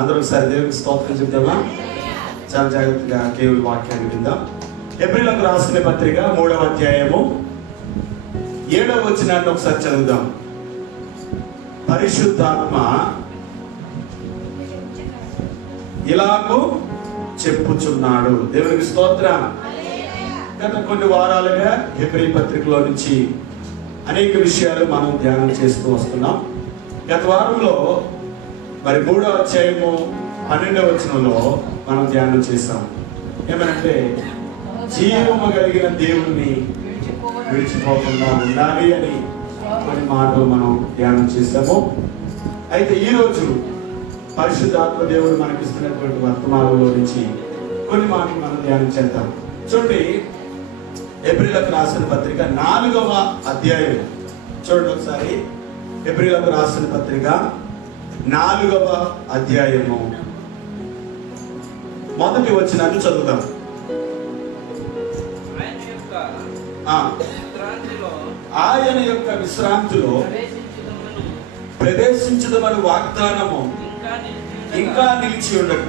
అందరూ ఒకసారి దేవునికి స్తోత్రం చెప్తామా? చాలా జాగ్రత్తగా కేవలం వాక్యాన్ని విందాం. హెబ్రీయులకు రాసిన పత్రిక 3వ అధ్యాయము 7వ వచనాన్ని ఒకసారి చదువుదాం. పరిశుద్ధాత్మ ఇలాగూ చెప్పుచున్నాడు. దేవునికి స్తోత్రం. గత కొన్ని వారాలుగా హెబ్రీ పత్రికలో నుంచి అనేక విషయాలు మనం ధ్యానం చేస్తూ వస్తున్నాం. గత వారంలో మరి 3వ అధ్యాయము 12వ వచనంలో మనం ధ్యానం చేస్తాం. ఏమనంటే జీవము కలిగిన దేవుణ్ణి విడిచిపోకుండా ఉండాలి అని కొన్ని మాటలు మనం ధ్యానం చేస్తాము. అయితే ఈరోజు పరిశుద్ధాత్మ దేవుడు మనకిస్తున్నటువంటి వర్తమానంలో నుంచి కొన్ని మాటలు మనం ధ్యానం చేద్దాం. చూడండి, హెబ్రీయులకు రాసిన పత్రిక 4వ అధ్యాయం చూడండి ఒకసారి. హెబ్రీయులకు రాసిన పత్రిక 4వ అధ్యాయము 1వ వచనాన్ని చదువుదాం. ఆయన యొక్క విశ్రాంతిలో ప్రవేశించుదమని వాగ్దానము ఇంకా నిలిచి ఉండక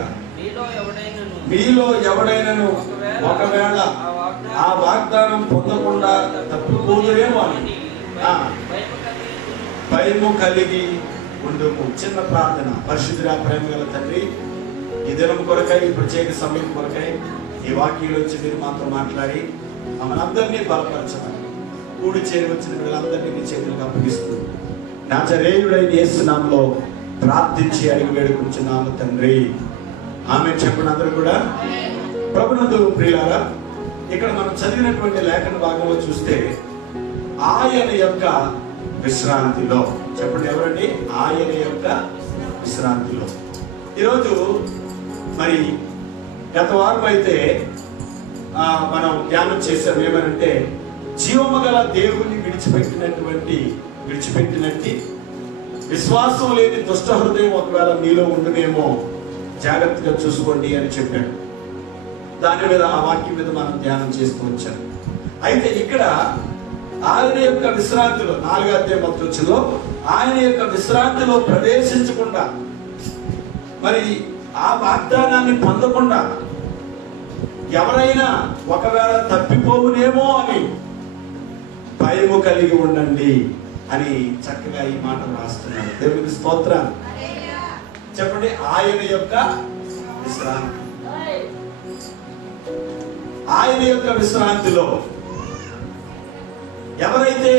మీలో ఎవడైనను ఒకవేళ ఆ వాగ్దానం పొందకుండా తప్పిపోదురేమో అని భయము కలిగి ఉండుము. చిన్న ప్రార్థన. పరిశుద్ధుడా, ప్రేమ గల తండ్రి, ఈ దినం కొరకై, ఈ ప్రత్యేక సమయం కొరకై ఈ వాక్యంలో వచ్చి మీరు మాతో మాట్లాడి మనందరినీ బలపరచాలి. కూడి చేరి వచ్చిన వీళ్ళందరినీ మీ చేతులకు అప్పగిస్తూ నజరేయుడైన యేసు నామములో ప్రార్థించి అడిగి వేడుకుంటున్నాము తండ్రి. ఆమె చెప్పిన అందరూ కూడా ప్రభునందు ప్రియులారా, ఇక్కడ మనం చదివినటువంటి లేఖన భాగంలో చూస్తే ఆయన యొక్క విశ్రాంతిలో, చెప్పండి ఎవరండి? ఆయన యొక్క విశ్రాంతిలో. ఈరోజు మరి గత వారం అయితే మనం ధ్యానం చేసాం. ఏమనంటే జీవము గల దేవుని విడిచిపెట్టినట్టు విశ్వాసం లేని దుష్ట హృదయం ఒకవేళ మీలో ఉండునేమో, జాగ్రత్తగా చూసుకోండి అని చెప్పాడు. దాని మీద, ఆ వాక్యం మీద మనం ధ్యానం చేస్తూ వచ్చాం. అయితే ఇక్కడ ఆయన యొక్క విశ్రాంతిలో 4వ అధ్యాయం 1వ వచనంలో ఆయన యొక్క విశ్రాంతిలో ప్రవేశించకుండా, మరి ఆ వాగ్దానాన్ని పొందకుండా ఎవరైనా ఒకవేళ తప్పిపోవునేమో అని భయము కలిగి ఉండండి అని చక్కగా ఈ మాట రాస్తున్నారు. దేవునికి స్తోత్రం. చెప్పండి, ఆయన యొక్క విశ్రాంతి. ఆయన యొక్క విశ్రాంతిలో ఎవరైతే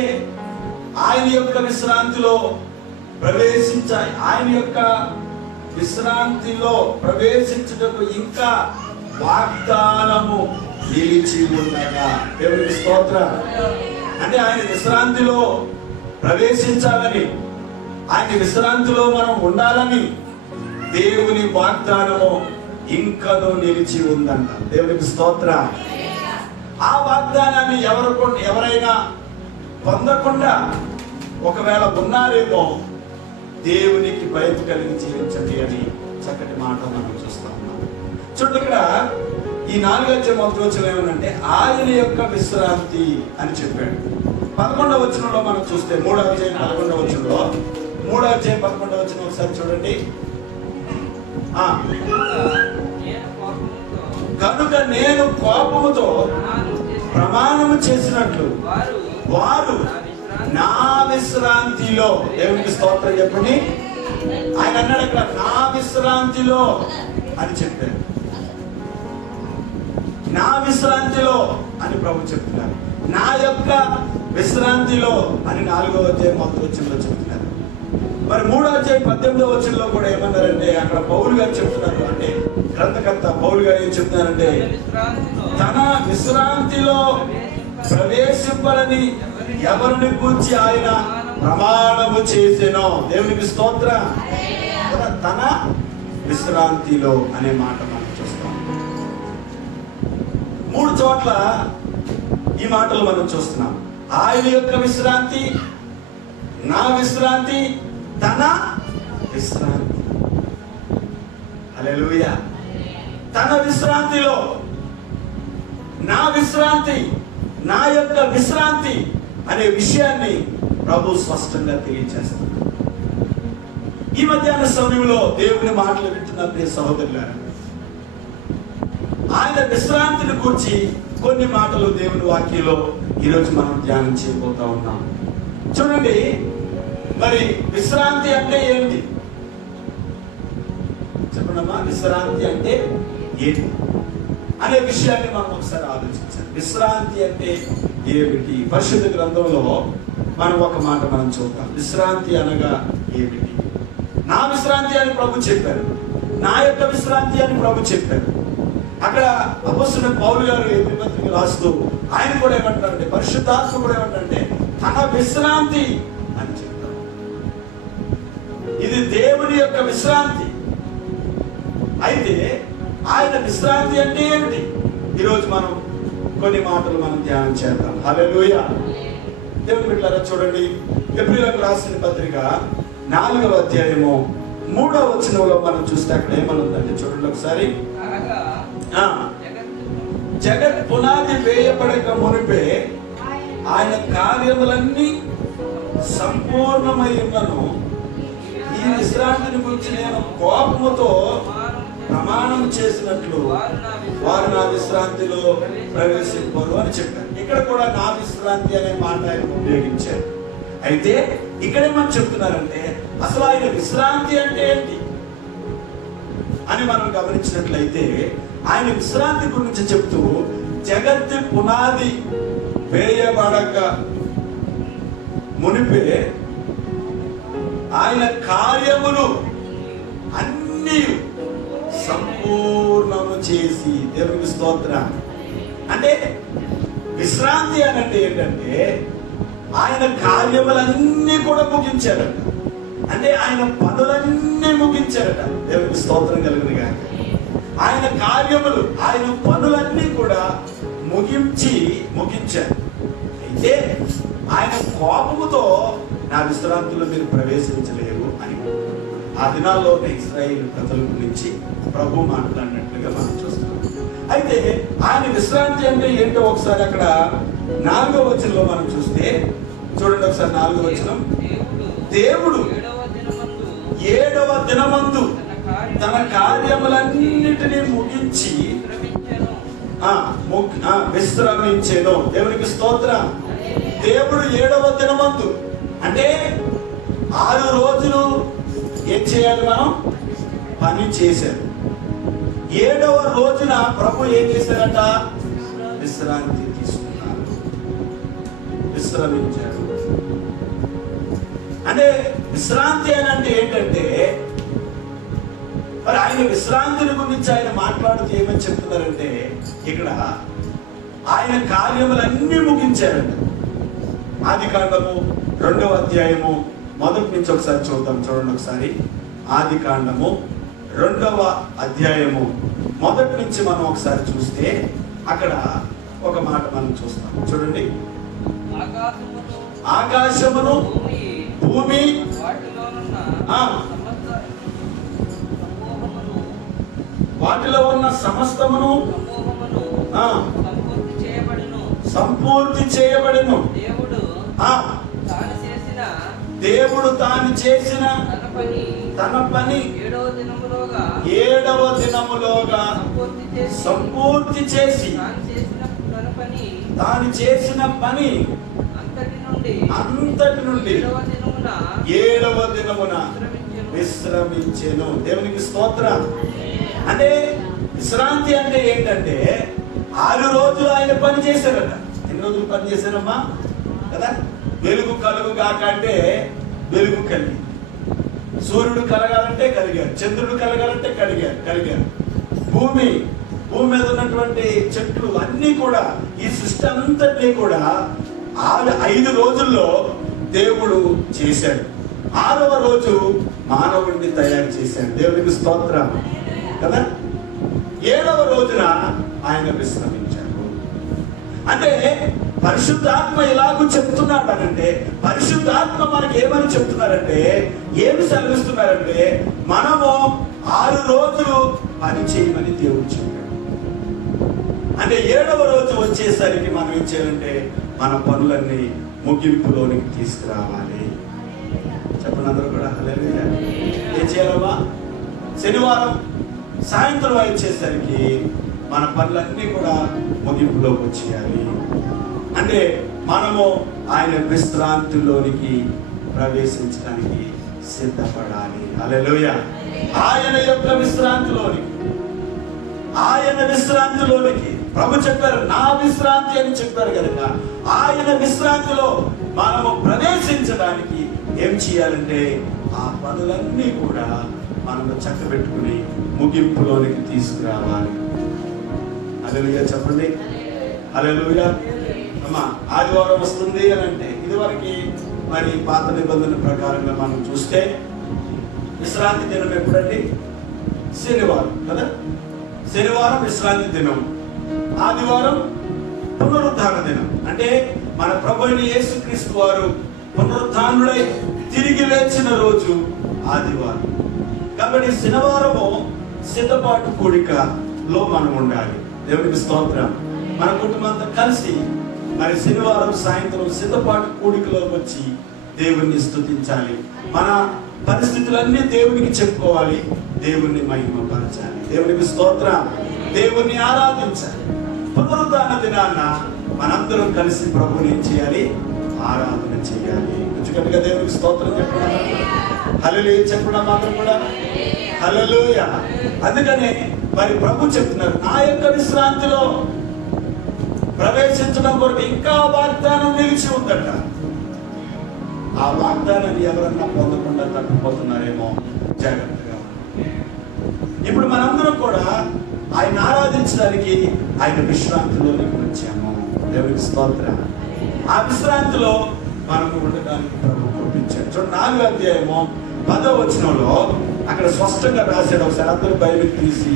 ఆయన యొక్క విశ్రాంతిలో ఆయన యొక్క విశ్రాంతిలో ప్రవేశించుటకు ఇంకా వాగ్దానము నిలిచి ఉండగా, దేవునికి స్తోత్రం. అంటే ఆయన విశ్రాంతిలో ప్రవేశించాలని, ఆయన విశ్రాంతిలో మనం ఉండాలని దేవుని వాగ్దానము ఇంకనూ నిలిచి ఉందంట. దేవునికి స్తోత్రం. ఆ వాగ్దానాన్ని ఎవరైనా పొందకుండా ఒకవేళ ఉన్నారేమో, దేవునికి భయం కలిగి జీవించండి అని చక్కటి మాట మనం చూస్తా ఉన్నాం. చూడండి, ఇక్కడ ఈ 4వ అధ్యాయం 1వ వచనం ఏమనంటే ఆయన యొక్క విశ్రాంతి అని చెప్పాడు. 11వ వచనంలో మనం చూస్తే 3వ అధ్యాయం 11వ వచనంలో 3వ అధ్యాయం 11వ వచనం ఒకసారి చూడండి. కనుక నేను కోపముతో ప్రమాణము చేసినట్లు వారు నా విశ్రాంతిలో, దేవునికి స్తోత్రం చెప్పండి. ఆయన అన్నాడు అక్కడ నా విశ్రాంతిలో అని చెప్పారు. నా విశ్రాంతిలో అని ప్రభు చెప్తున్నారు. నా యొక్క విశ్రాంతిలో అని 4వ అధ్యాయం 1వ వచనంలో చెప్తున్నారు. మరి 3వ అధ్యాయం 18వ వచనంలో కూడా ఏమన్నారంటే అక్కడ పౌలు గారు చెప్తున్నారు. అంటే గ్రంథకర్త పౌలు గారు ఏం చెప్తున్నారంటే తన విశ్రాంతిలో ప్రవేశింపాలని ఎవరిని గురించి ఆయన ప్రమాణము చేసెనో. దేవునికి స్తోత్రం. తన విశ్రాంతిలో అనే మాట మనం చూస్తాం. 3 చోట్ల ఈ మాటలు మనం చూస్తున్నాం. ఆయన యొక్క విశ్రాంతి, నా విశ్రాంతి, తన విశ్రాంతి. హల్లెలూయా. తన విశ్రాంతిలో, నా విశ్రాంతి, నా యొక్క విశ్రాంతి అనే విషయాన్ని ప్రభు స్పష్టంగా తెలియజేస్తాడు. ఈ మధ్యాహ్న సమయంలో దేవుని మాటలు వింటున్న ప్రియ సహోదరులారా, ఆయన విశ్రాంతిని గురించి కొన్ని మాటలు దేవుని వాక్యంలో ఈరోజు మనం ధ్యానం చేయబోతా ఉన్నాం. చూడండి, మరి విశ్రాంతి అంటే ఏంటి చెప్పండమ్మా. విశ్రాంతి అంటే ఏంటి అనే విషయాన్ని మనం ఒకసారి ఆలోచించాలి. విశ్రాంతి అంటే ఏమిటి? పరిశుద్ధ గ్రంథంలో మనం ఒక మాట మనం చూద్దాం. విశ్రాంతి అనగా ఏమిటి? నా విశ్రాంతి అని ప్రభు చెప్పారు, నా యొక్క విశ్రాంతి అని ప్రభు చెప్పారు. అక్కడ అపొస్తలుడైన పౌలు గారు ఎబ్రీ పత్రిక రాస్తూ ఆయన కూడా ఏమంటారంటే, పరిశుద్ధాత్మ కూడా ఏమంటారంటే తన విశ్రాంతి అని చెప్తారు. ఇది దేవుని యొక్క విశ్రాంతి. అయితే ఆయన విశ్రాంతి అంటే ఏమిటి? ఈరోజు మనం కొన్ని మాటలు మనం ధ్యానం చేద్దాం. హల్లెలూయా. దేవుని బిడ్డలారా, చూడండి, ఎబ్రీయులకు రాసిన పత్రిక 4వ అధ్యాయము 3వ వచనంలో మనం చూస్తే అక్కడ ఏమనుందంటే చూడండి ఒకసారి. జగత్ పునాది వేయబడక మునిపే ఆయన కార్యములన్నీ సంపూర్ణమై ఉన్నను, ఈ విశ్రాంతిని గురించి నేను కోపముతో ప్రమాణం చేసినట్లు వారు నా విశ్రాంతిలో ప్రవేశింపరు అని చెప్పారు. ఇక్కడ కూడా నా విశ్రాంతి అనే మాట ఆయన ఉపయోగించారు. అయితే ఇక్కడేమని చెప్తున్నారంటే అసలు ఆయన విశ్రాంతి అంటే ఏంటి అని మనం గమనించినట్లయితే ఆయన విశ్రాంతి గురించి చెప్తూ, జగత్తు పునాది వేయబడక మునిపే ఆయన కార్యములు అన్ని సంపూర్ణము చేసి, దేవునికి స్తోత్రం. అంటే విశ్రాంతి అనంటే ఏంటంటే ఆయన కార్యములన్నీ కూడా ముగించారట. అంటే ఆయన పనులన్నీ ముగించారట. దేవునికి స్తోత్రం కలుగును గాక. ఆయన కార్యములు, ఆయన పనులన్నీ కూడా ముగించారు. అయితే ఆయన కోపముతో నా విశ్రాంతిలో మీరు ప్రవేశించలేరు అని ఆ దినాల్లోనే ఇశ్రాయేలు ప్రజల గురించి ప్రభు మాట్లాడినట్లుగా మనం చూస్తున్నాం. అయితే ఆయన విశ్రాంతి అంటే ఏంటో ఒకసారి అక్కడ 4వ వచనంలో మనం చూస్తే చూడండి ఒకసారి. 4వ వచనం, దేవుడు 7వ దినమందు తన కార్యములన్నిటినీ ముగించి విశ్రమించెను. దేవునికి స్తోత్రం. దేవుడు 7వ దినమందు అంటే 6 రోజులు ఏం చేయాలి? మనం పని చేశారు. 7వ రోజున ప్రభు ఏం చేశారట? విశ్రాంతి తీసుకున్నారు, విశ్రమించారు. అంటే విశ్రాంతి అని అంటే ఏంటంటే, మరి ఆయన విశ్రాంతిని గురించి ఆయన మాట్లాడుతూ ఏమని చెప్తున్నారంటే, ఇక్కడ ఆయన కార్యములన్నీ ముగించారంట. ఆదికాండము 2వ అధ్యాయము మొదటి నుంచి ఒకసారి చూద్దాం. చూడండి ఒకసారి. ఆదికాండము 2వ అధ్యాయము మొదటి నుంచి మనం ఒకసారి చూస్తే అక్కడ ఒక మాట మనం చూస్తాం. చూడండి. ఆకాశమును భూమి వాటిలో ఉన్న సమస్తమును సంపూర్తి చేయబడును. దేవుడు తాను చేసిన తన పని 7వ దినములోగా సంపూర్తి చేసి తాను చేసిన పని అంతటి నుండి 7వ దినమున విశ్రమించెను. దేవునికి స్తోత్రం. అంటే విశ్రాంతి అంటే ఏంటంటే 6 రోజులు ఆయన పని చేశారట. ఎన్ని రోజులు పని చేశారమ్మా కదా? వెలుగు కలుగు కాక అంటే వెలుగు కలిగి, సూర్యుడు కలగాలంటే కలిగారు, చంద్రుడు కలగాలంటే కలిగారు. భూమి మీద ఉన్నటువంటి చెట్లు అన్ని కూడా, ఈ సృష్టి అంతటినీ కూడా 5 రోజుల్లో దేవుడు చేశాడు. 6వ రోజు మానవుడిని తయారు చేశాడు. దేవునికి స్తోత్రం కదా. 7వ రోజున ఆయన విశ్రమించాడు. అంటే పరిశుద్ధాత్మ ఇలాగూ చెప్తున్నాడు అనంటే, పరిశుద్ధాత్మ మనకి ఏమని చెప్తున్నారంటే, ఏమి సెలవిస్తున్నారంటే, మనము 6 రోజులు పని చేయమని దేవుడు చెప్పాడు. అంటే 7వ రోజు వచ్చేసరికి మనం ఏం చేయాలంటే మన పనులన్నీ ముగింపులోనికి తీసుకురావాలి. చెప్పండి అందరూ కూడా హల్లెలూయా. చేయాలమ్మా? శనివారం సాయంత్రం వచ్చేసరికి మన పనులన్నీ కూడా ముగింపులోకి వచ్చేయాలి. అంటే మనము ఆయన విశ్రాంతిలోనికి ప్రవేశించడానికి సిద్ధపడాలి. హల్లెలూయా. ఆయన యొక్క విశ్రాంతిలోనికి ప్రభు చెప్పారు, నా విశ్రాంతి అని చెప్పారు కనుక ఆయన విశ్రాంతిలో మనము ప్రవేశించడానికి ఏం చేయాలంటే ఆ పనులన్నీ కూడా మనము చక్కబెట్టుకుని ముగింపులోనికి తీసుకురావాలి. హల్లెలూయా చెప్పండి. హల్లెలూయా. అమ్మా, ఆదివారం వస్తుంది అని అంటే ఇదివరకు మరి పాత నిబంధన ప్రకారంగా మనం చూస్తే విశ్రాంతి దినం ఎప్పుడండి? శనివారం కదా. శనివారం విశ్రాంతి దినం, ఆదివారం పునరుద్ధాన దినం. అంటే మన ప్రభువైన యేసుక్రీస్తు వారు పునరుద్ధానుడై తిరిగి లేచిన రోజు ఆదివారం. కాబట్టి శనివారము సిద్ధపాటు కూడికలో మనం ఉండాలి. దేవునికి స్తోత్రం. మన కుటుంబం అంతా కలిసి మరి శనివారం సాయంత్రం సిద్ధపాటు కూడికలో వచ్చి దేవుణ్ణి స్తుతించాలి. మన పరిస్థితులన్నీ దేవునికి చెప్పుకోవాలి, దేవుణ్ణి మహిమపరచాలి. దేవునికి స్తోత్రం. దేవుణ్ణి ఆరాధించాలి. పునరుద్ధాన దినాన్న మనందరం కలిసి ప్రభుని చేయాలి, ఆరాధన చేయాలి. ఎందుకంటే దేవునికి స్తోత్రం చెప్పడం, హల్లెలూయా చెప్పడం మాత్రం కూడా హల్లెలూయా. అందుకనే మరి ప్రభు చెప్తున్నారు, నా యొక్క విశ్రాంతిలో ప్రవేశించడం కొరకు ఇంకా వాగ్దానం నిలిచి ఉందట. ఆ వాగ్దానాన్ని ఎవరన్నా పొందకుండా తప్పిపోతున్నారేమో, జాగ్రత్తగా. ఇప్పుడు మనందరం కూడా ఆయన ఆరాధించడానికి ఆయన విశ్రాంతిలోనికి వచ్చాము. దేవునికి స్తోత్రం. ఆ విశ్రాంతిలో మనము ఉండడానికి ప్రభు పంపించాడు. చూడండి, 4వ అధ్యాయము 10వ వచనంలో అక్కడ స్పష్టంగా రాశాడు. ఒకసారి అందరూ బైబిల్ తీసి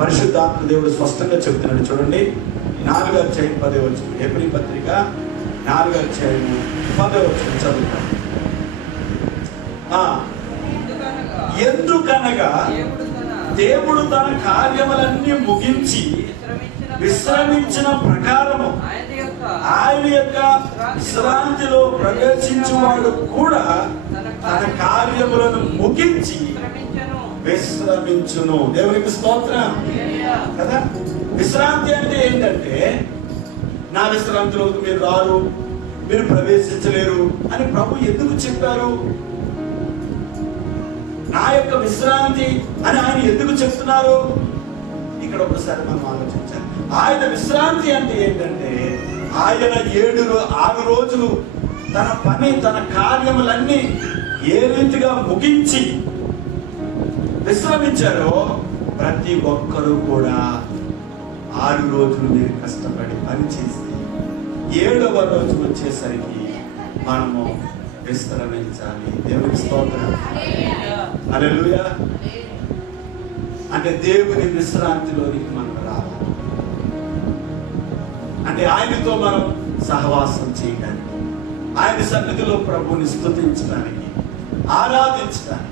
పరిశుద్ధాత్మ దేవుడు స్పష్టంగా చెప్తున్నాడు. చూడండి, 4వ అధ్యాయం 10వ వచనం, హెబ్రీ పత్రిక 4వ అధ్యాయము 10వ వచనం చదువుతాం. ఎందుకనగా దేవుడు తన కార్యములన్నీ ముగించి విశ్రమించిన ప్రకారము ఆయన యొక్క విశ్రాంతిలో ప్రవేశించువాడు కూడా తన కార్యములను ముగించి విశ్రమించును. దేవునికి స్తోత్రం కదా. విశ్రాంతి అంటే ఏంటంటే, నా విశ్రాంతిలోకి మీరు రారు, మీరు ప్రవేశించలేరు అని ప్రభు ఎందుకు చెప్పారు? నా యొక్క విశ్రాంతి అని ఆయన ఎందుకు చెప్తున్నారు? ఇక్కడ ఒకసారి మనం ఆలోచించాలి. ఆయన విశ్రాంతి అంటే ఏంటంటే, ఆయన 6 రోజులు తన పని, తన కార్యములన్నీ ఏ రీతిగా ముగించి విశ్రమించారో, ప్రతి ఒక్కరూ కూడా 6 రోజులు మీరు కష్టపడి పనిచేసి 7వ రోజు వచ్చేసరికి మనము విశ్రమించాలి. దేవునికి స్తోత్రం. హల్లెలూయా. అంటే దేవుని విశ్రాంతిలోనికి మనం రావాలి. అంటే ఆయనతో మనం సహవాసం చేయడానికి, ఆయన సన్నిధిలో ప్రభుని స్తుతించడానికి, ఆరాధించడానికి,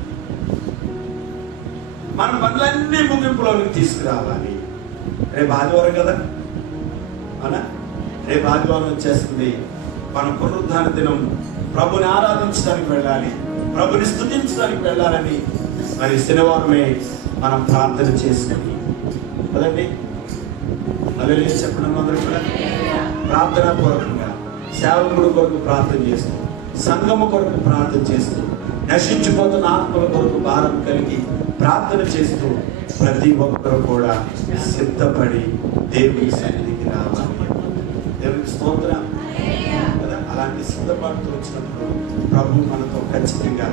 మన పనులన్నీ ముగింపులోనికి తీసుకురావాలి. రేపు ఆదివారం కదా, అవునా? రేపు ఆదివారం వచ్చేస్తుంది. మన పునరుద్ధాన దినం. ప్రభుని ఆరాధించడానికి వెళ్ళాలి, ప్రభుని స్తుతించడానికి వెళ్ళాలని మరి శనివారమే మనం ప్రార్థన చేసినవి కదండి. హల్లెలూయా చెప్పడం అందరూ కూడా ప్రార్థన పూర్వకంగా సేవకుడు కొరకు ప్రార్థన చేస్తూ, సంఘము కొరకు ప్రార్థన చేస్తూ, నశించిపోతున్న ఆత్మల కొరకు భారం కలిగి ప్రార్థన చేస్తూ ప్రతి ఒక్కరు కూడా సిద్ధపడి దేవుని సన్నిధికి రావాలి. దేవునికి స్తోత్రం కదా. అలాంటి సిద్ధపాటుతో వచ్చినప్పుడు ప్రభు మనతో ఖచ్చితంగా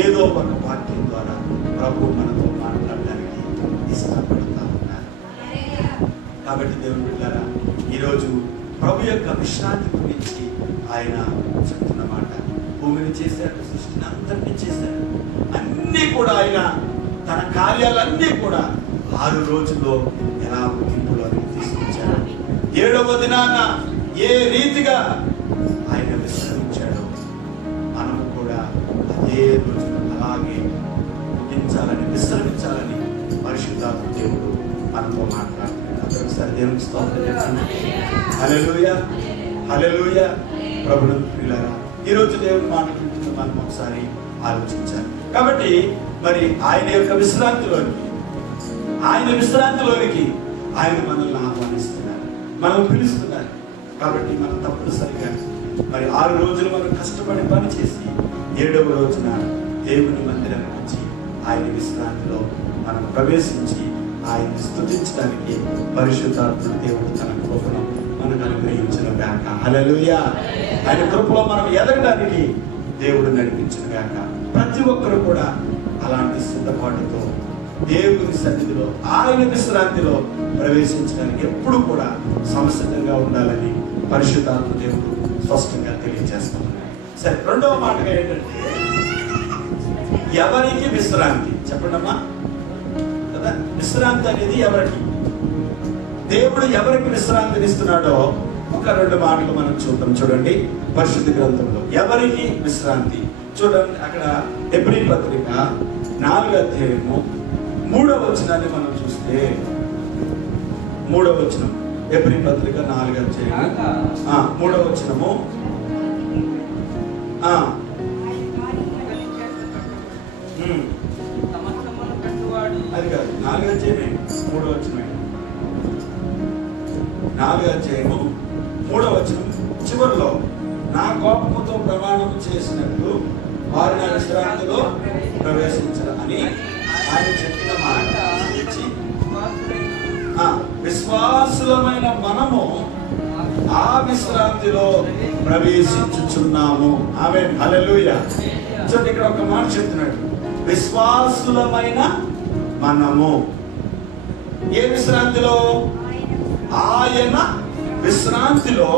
ఏదో ఒక వాక్యం ద్వారా ప్రభు మనతో మాట్లాడడానికి ఇష్టపడతా ఉన్నారు. కాబట్టి దేవుని బిడ్డలారా, ఈరోజు ప్రభు యొక్క విశ్రాంతి గురించి ఆయన చెప్తున్నమాట. భూమిని చేశాడు, సృష్టిని అంతటినీ చేశాడు, అన్నీ కూడా ఆయన తన కార్యాలన్నీ కూడా 6 రోజుల్లో ఎలా ముగింపులోకి తీసుకొచ్చాడు. 7వ దినాన ఏ రీతిగా ఆయన విశ్రమించాడో మనము కూడా అదే రోజు అలాగే ముగించాలని, విశ్రమించాలని పరిశుద్ధాత్మ దేవుడు మనతో మాట్లాడుతున్నాడు. ఒకసారి దేవునికి స్తోత్రం చెప్పండి. హల్లెలూయా, హల్లెలూయా. ప్రభువుని ప్రియులారా, ఈరోజు దేవుని మాట్లాడుతున్న మనం ఒకసారి ఆలోచించాలి. కాబట్టి మరి ఆయన యొక్క విశ్రాంతిలోనికి ఆయన మనల్ని ఆహ్వానిస్తున్నారు, మనల్ని పిలుస్తున్నారు. కాబట్టి మనం తప్పనిసరిగా మరి 6 రోజులు మనం కష్టపడి పని చేసి 7వ రోజున దేవుని మందిరానికి వచ్చి ఆయన విశ్రాంతిలో మనం ప్రవేశించి ఆయన్ని స్తుతించడానికి పరిశుద్ధాత్మ దేవుడు తన కృపను మనకు అనుగ్రహించిన గాక. హల్లెలూయా. ఆయన కృపలో మనం ఎదగడానికి దేవుడు నడిపించిన గాక. ప్రతి ఒక్కరు కూడా అలాంటి సిద్ధపాటుతో దేవుని సన్నిధిలో ఆయన విశ్రాంతిలో ప్రవేశించడానికి ఎప్పుడు కూడా సంసిద్ధంగా ఉండాలని పరిశుద్ధాత్మ దేవుడు స్పష్టంగా తెలియజేస్తున్నాడు. సరే, రెండవ మాటగా ఏంటంటే ఎవరికి విశ్రాంతి చెప్పండమ్మా కదా. విశ్రాంతి అనేది ఎవరికి, దేవుడు ఎవరికి విశ్రాంతిని ఇస్తున్నాడో ఒక 2 మాటలు మనం చూద్దాం. చూడండి పరిశుద్ధ గ్రంథంలో ఎవరికి విశ్రాంతి చూడండి. అక్కడ హెబ్రీ పత్రిక 4వ అధ్యాయము 3వ వచనాన్ని మనం చూస్తే 3వ వచనం హెబ్రీ పత్రిక 4వ అధ్యాయము 3వ వచనము అది కాదు 4వ అధ్యాయమే 3వ వచనమే 4వ అధ్యాయము 3వ వచనం చివరిలో నా కోపముతో ప్రమాణం చేసినట్లు వారి నా విశ్రాంతిలో ప్రవేశించరు అని ఆయన చెప్పిన మాట విశ్వాసులమైన మనము ఆ విశ్రాంతిలో ప్రవేశించుచున్నాము. ఆమేన్. హల్లెలూయా. చూడండి ఇక్కడ ఒక మాట చెప్తున్నాడు, విశ్వాసులమైన మనము ఏ విశ్రాంతిలో? ఆయన విశ్రాంతిలో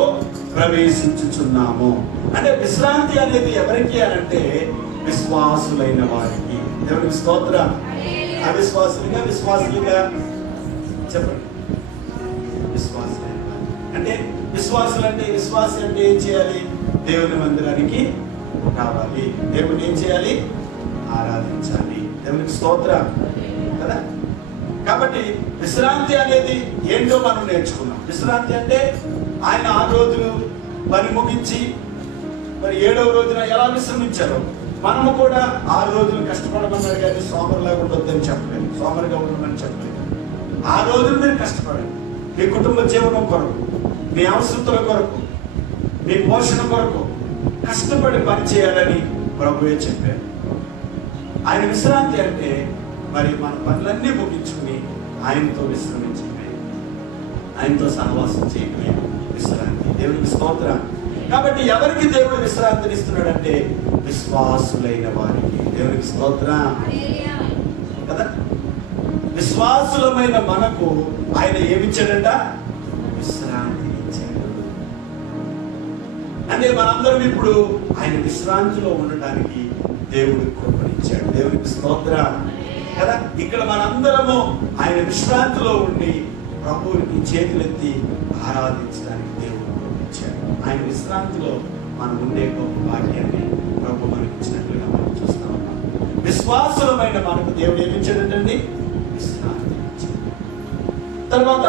ప్రవేశించుచున్నాము. అంటే విశ్రాంతి అనేది ఎవరికి అంటే విశ్వాసులైన వారికి. దేవునికి స్తోత్రం. అవిశ్వాసులుగా విశ్వాసులుగా చెప్పండి. విశ్వాసులైన అంటే విశ్వాసులు అంటే విశ్వాసి అంటే ఏం చేయాలి? దేవుని మందిరానికి రావాలి, దేవుని ఏం చేయాలి? ఆరాధించాలి. దేవునికి స్తోత్రం కదా. కాబట్టి విశ్రాంతి అనేది ఏంటో మనం నేర్చుకున్నాం. విశ్రాంతి అంటే ఆయన 6 రోజులు పని ముగించి మరి 7వ రోజున ఎలా విశ్రమించారో మనము కూడా 6 రోజులు కష్టపడమన్నాడు, కానీ సోమరులాగా ఉండొద్దని చెప్పలేదు, సోమరుగా ఉండమని చెప్పలేదు. 6 రోజులు మీరు కష్టపడండి, మీ కుటుంబ జీవనం కొరకు, మీ అవసరతల కొరకు, మీ పోషణ కొరకు కష్టపడి పని చేయాలని ప్రభువే చెప్పారు. ఆయన విశ్రాంతి అంటే మరి మన పనులన్నీ ముగించుకుని ఆయనతో విశ్రమించడమే, ఆయనతో సహవాసం చేయడమే విశ్రాంతి. దేవునికి స్తోత్రం. కాబట్టి ఎవరికి దేవుడు విశ్రాంతిని ఇస్తున్నాడంటే విశ్వాసులైన వారికి. దేవునికి స్తోత్రం కదా. విశ్వాసులమైన మనకు ఆయన ఏమిచ్చాడంట? విశ్రాంతిని ఇచ్చాడు. అంటే మనందరం ఇప్పుడు ఆయన విశ్రాంతిలో ఉండటానికి దేవుడు కృపనిచ్చాడు. దేవునికి స్తోత్రం కదా. ఇక్కడ మనందరము ఆయన విశ్రాంతిలో ఉండి ప్రభువునికి చేతులెత్తి ఆరాధించడానికి దేవుడు కృపనిచ్చాడు. ఆయన విశ్రాంతిలో మనం ఉండే గొప్ప భాగ్యాన్ని ప్రభు మనకి ఇచ్చినట్లుగా మనం చూస్తా ఉన్నాం. విశ్వాసులమైన మనకు దేవుడు ఏమిచ్చాడండి? విశ్రాంతి ఇచ్చాడు. తర్వాత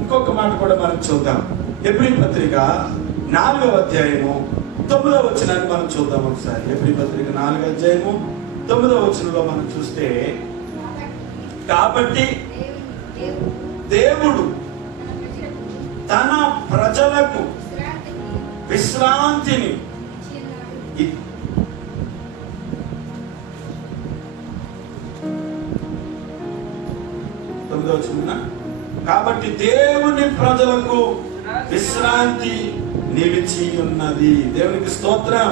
ఇంకొక మాట కూడా మనం చూద్దాం. హెబ్రీ పత్రిక 4వ అధ్యాయము 9వ వచనాన్ని మనం చూద్దాం ఒకసారి. హెబ్రీ పత్రిక 4వ అధ్యాయము 9వ వచనంలో మనం చూస్తే, కాబట్టి దేవుడు తన ప్రజలకు విశ్రాంతిని కాబట్టి దేవుని ప్రజలకు విశ్రాంతి నిలిచి ఉన్నది. దేవునికి స్తోత్రం.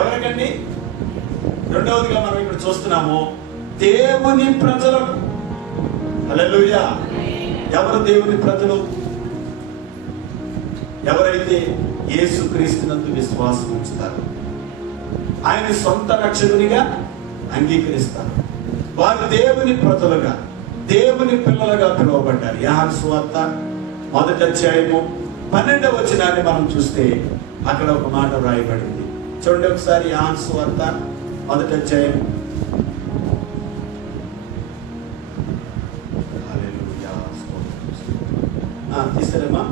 ఎవరికండి? రెండవదిగా మనం ఇక్కడ చూస్తున్నాము దేవుని ప్రజలకు. హల్లెలూయా. ఎవరు దేవుని ప్రజలు? ఎవరైతే యేసుక్రీస్తునందు విశ్వాసం ఉంచుతారు, ఆయన సొంత రక్షకునిగా అంగీకరిస్తారు, వారు దేవుని ప్రజలుగా, దేవుని పిల్లలుగా పిలువబడ్డారు. యోహాను సువార్త 1వ అధ్యాయము 12వ వచనాన్ని మనం చూస్తే అక్కడ ఒక మాట రాయబడింది. చూడండి ఒకసారి. యోహాను సువార్త 1వ అధ్యాయం తీసారమ్మా.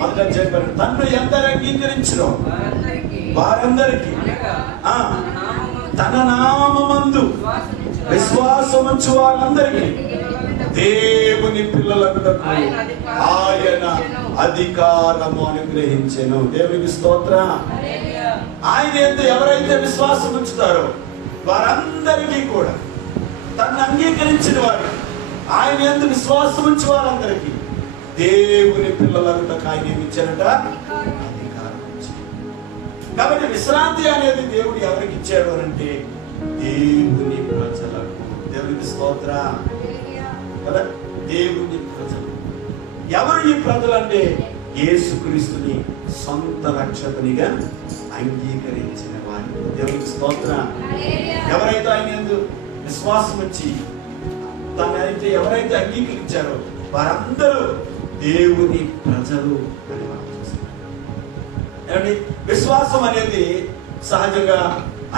1వ అధ్యాయం తన్ను ఎందరు అంగీకరించరో వారందరికీ తన నామమందు విశ్వాసముంచు వారందరికీ దేవుని పిల్లలకు ఆయన అధికారము అనుగ్రహించెను. దేవునికి స్తోత్రం. ఆయన యందు ఎవరైతే విశ్వాసం ఉంచుతారో వారందరికీ కూడా, తను అంగీకరించిన వారికి, ఆయన యందు విశ్వాసం ఉంచు వారందరికీ దేవుని పిల్లలకు ఆయన ఏమి ఇచ్చారట? అధికారం ఇచ్చారు. కాబట్టి విశ్రాంతి అనేది దేవుడు ఎవరికి ఇచ్చాడు అంటే దేవుని ప్రజలకు. దేవునికి స్తోత్రం కదా. దేవుని ప్రజలు ఎవరు ఈ ప్రజలు అంటే యేసుక్రీస్తుని సొంత రక్షకునిగా అంగీకరించిన వారు. దేవునికి స్తోత్రం. ఎవరైతే ఆయన యందు విశ్వాసం వచ్చి తనైతే ఎవరైతే అంగీకరించారో వారందరూ దేవుని ప్రజలు అని మనం చూస్తున్నాం. విశ్వాసం అనేది సహజంగా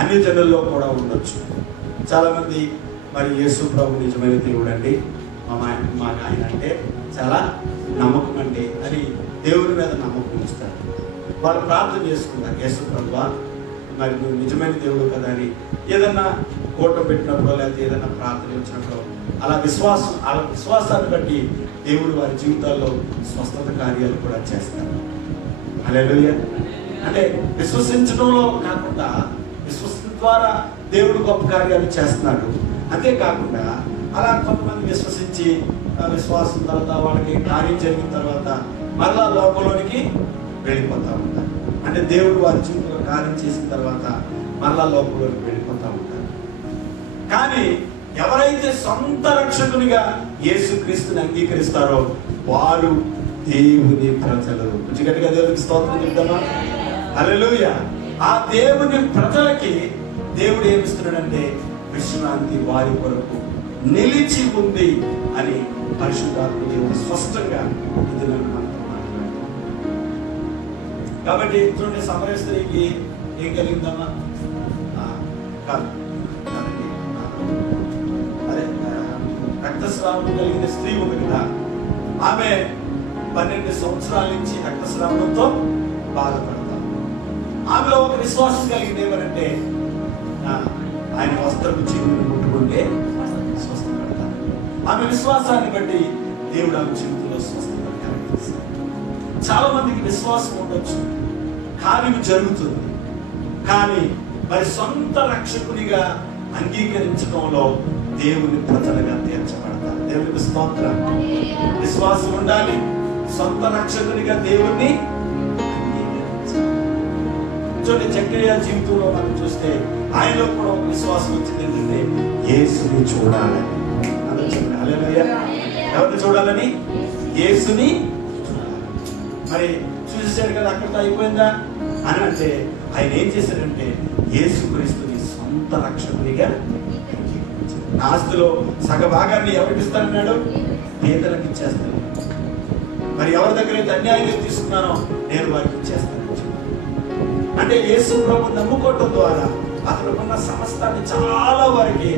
అన్ని జనుల్లో కూడా ఉండొచ్చు. చాలా మంది మరి యేసు ప్రభు నిజమైన దేవుడు అండి, మాకు ఆయన అంటే చాలా నమ్మకం అండి అని దేవుడి మీద నమ్మకం ఇస్తారు. వాళ్ళు ప్రార్థన చేసుకుంటారు, యేసు ప్రభువా మరి నువ్వు నిజమైన దేవుడు కదా అని. ఏదన్నా కోట పెట్టినప్పుడు లేకపోతే ఏదైనా ప్రార్థన వచ్చినప్పుడు అలా విశ్వాసాన్ని బట్టి దేవుడు వారి జీవితాల్లో స్వస్థత కార్యాలు కూడా చేస్తారు. హల్లెలూయా. అంటే విశ్వసించడంలో కాకుండా విశ్వసించడం ద్వారా దేవుడు గొప్ప కార్యాలు చేస్తున్నాడు. అంతేకాకుండా అలా కొంతమంది విశ్వసించి విశ్వాసం తర్వాత వాళ్ళకి కార్యం జరిగిన తర్వాత మరలా లోకంలోనికి వెళ్ళిపోతూ ఉంటారు. అంటే దేవుడు వారి జీవితంలో కార్యం చేసిన తర్వాత మరలా లోకంలోనికి వెళ్ళిపోతూ ఉంటారు. కానీ ఎవరైతే సొంత రక్షకునిగా యేసుక్రీస్తుని అంగీకరిస్తారో వారు దేవుని ప్రజలు. గట్టిగా దేవునికి స్తోత్రం చెప్తామా? హల్లెలూయా. ఆ దేవుని ప్రజలకి దేవుడు ఏమిస్తున్నాడంటే విశ్రాంతి వారి కొరకు నిలిచి ఉంది అని పరిశుద్ధాత్మ దేవుడు స్పష్టంగా ఇది మనతో మాట్లాడుతున్నాడు. కాబట్టి చూడండి, సమరయ స్త్రీకి ఏం కలిగిందమ్మా? అదే రక్తస్రావం కలిగిన స్త్రీ ఉంది కదా, ఆమె 12 సంవత్సరాల నుంచి రక్తస్రావంతో బాధపడతారు. ఆమెలో ఒక విశ్వాసం కలిగింది ఏమనంటే ఆయన వస్త్రపు చెవులను ముట్టుకుంటే స్వస్థపడతారు. ఆమె విశ్వాసాన్ని బట్టి దేవుడు ఆమె జీవితంలో స్వస్థత కలిగిస్తారు. చాలా మందికి విశ్వాసం ఉండొచ్చు, కార్యం జరుగుతుంది, కానీ మరి సొంత రక్షకునిగా అంగీకరించడంలో దేవుని ప్రజలుగా తీర్చబడతారు. దేవునికి స్తోత్రం. విశ్వాసం ఉండాలి, సొంత రక్షకునిగా దేవుణ్ణి అంగీకరించాలి. చూడండి, జకరియా జీవితంలో మనం చూస్తే ఆయనలో కూడా ఒక విశ్వాసం వచ్చింది. ఏంటంటే యేసుని చూడాలని. అందరూ చెప్పండి హల్లెలూయా. ఎవరిని చూడాలని? యేసుని చూడాలి. మరి చూసేసాడు కదా, అక్కడితో అయిపోయిందా అని అంటే ఆయన ఏం చేశాడంటే యేసుక్రీస్తుని సొంత రక్షకునిగా నా ఆస్తిలో సగభాగాన్ని ఎవరికి ఇస్తానన్నాడు? పేదలకు ఇచ్చేస్తాను. మరి ఎవరి దగ్గర అయితే అన్యాయంగా తీసుకున్నానో నేను వారికి ఇచ్చేస్తాను. అంటే యేసు ప్రభువుని నమ్ముకోవటం ద్వారా అతనుకున్న సమస్తాన్ని చాలా వారికి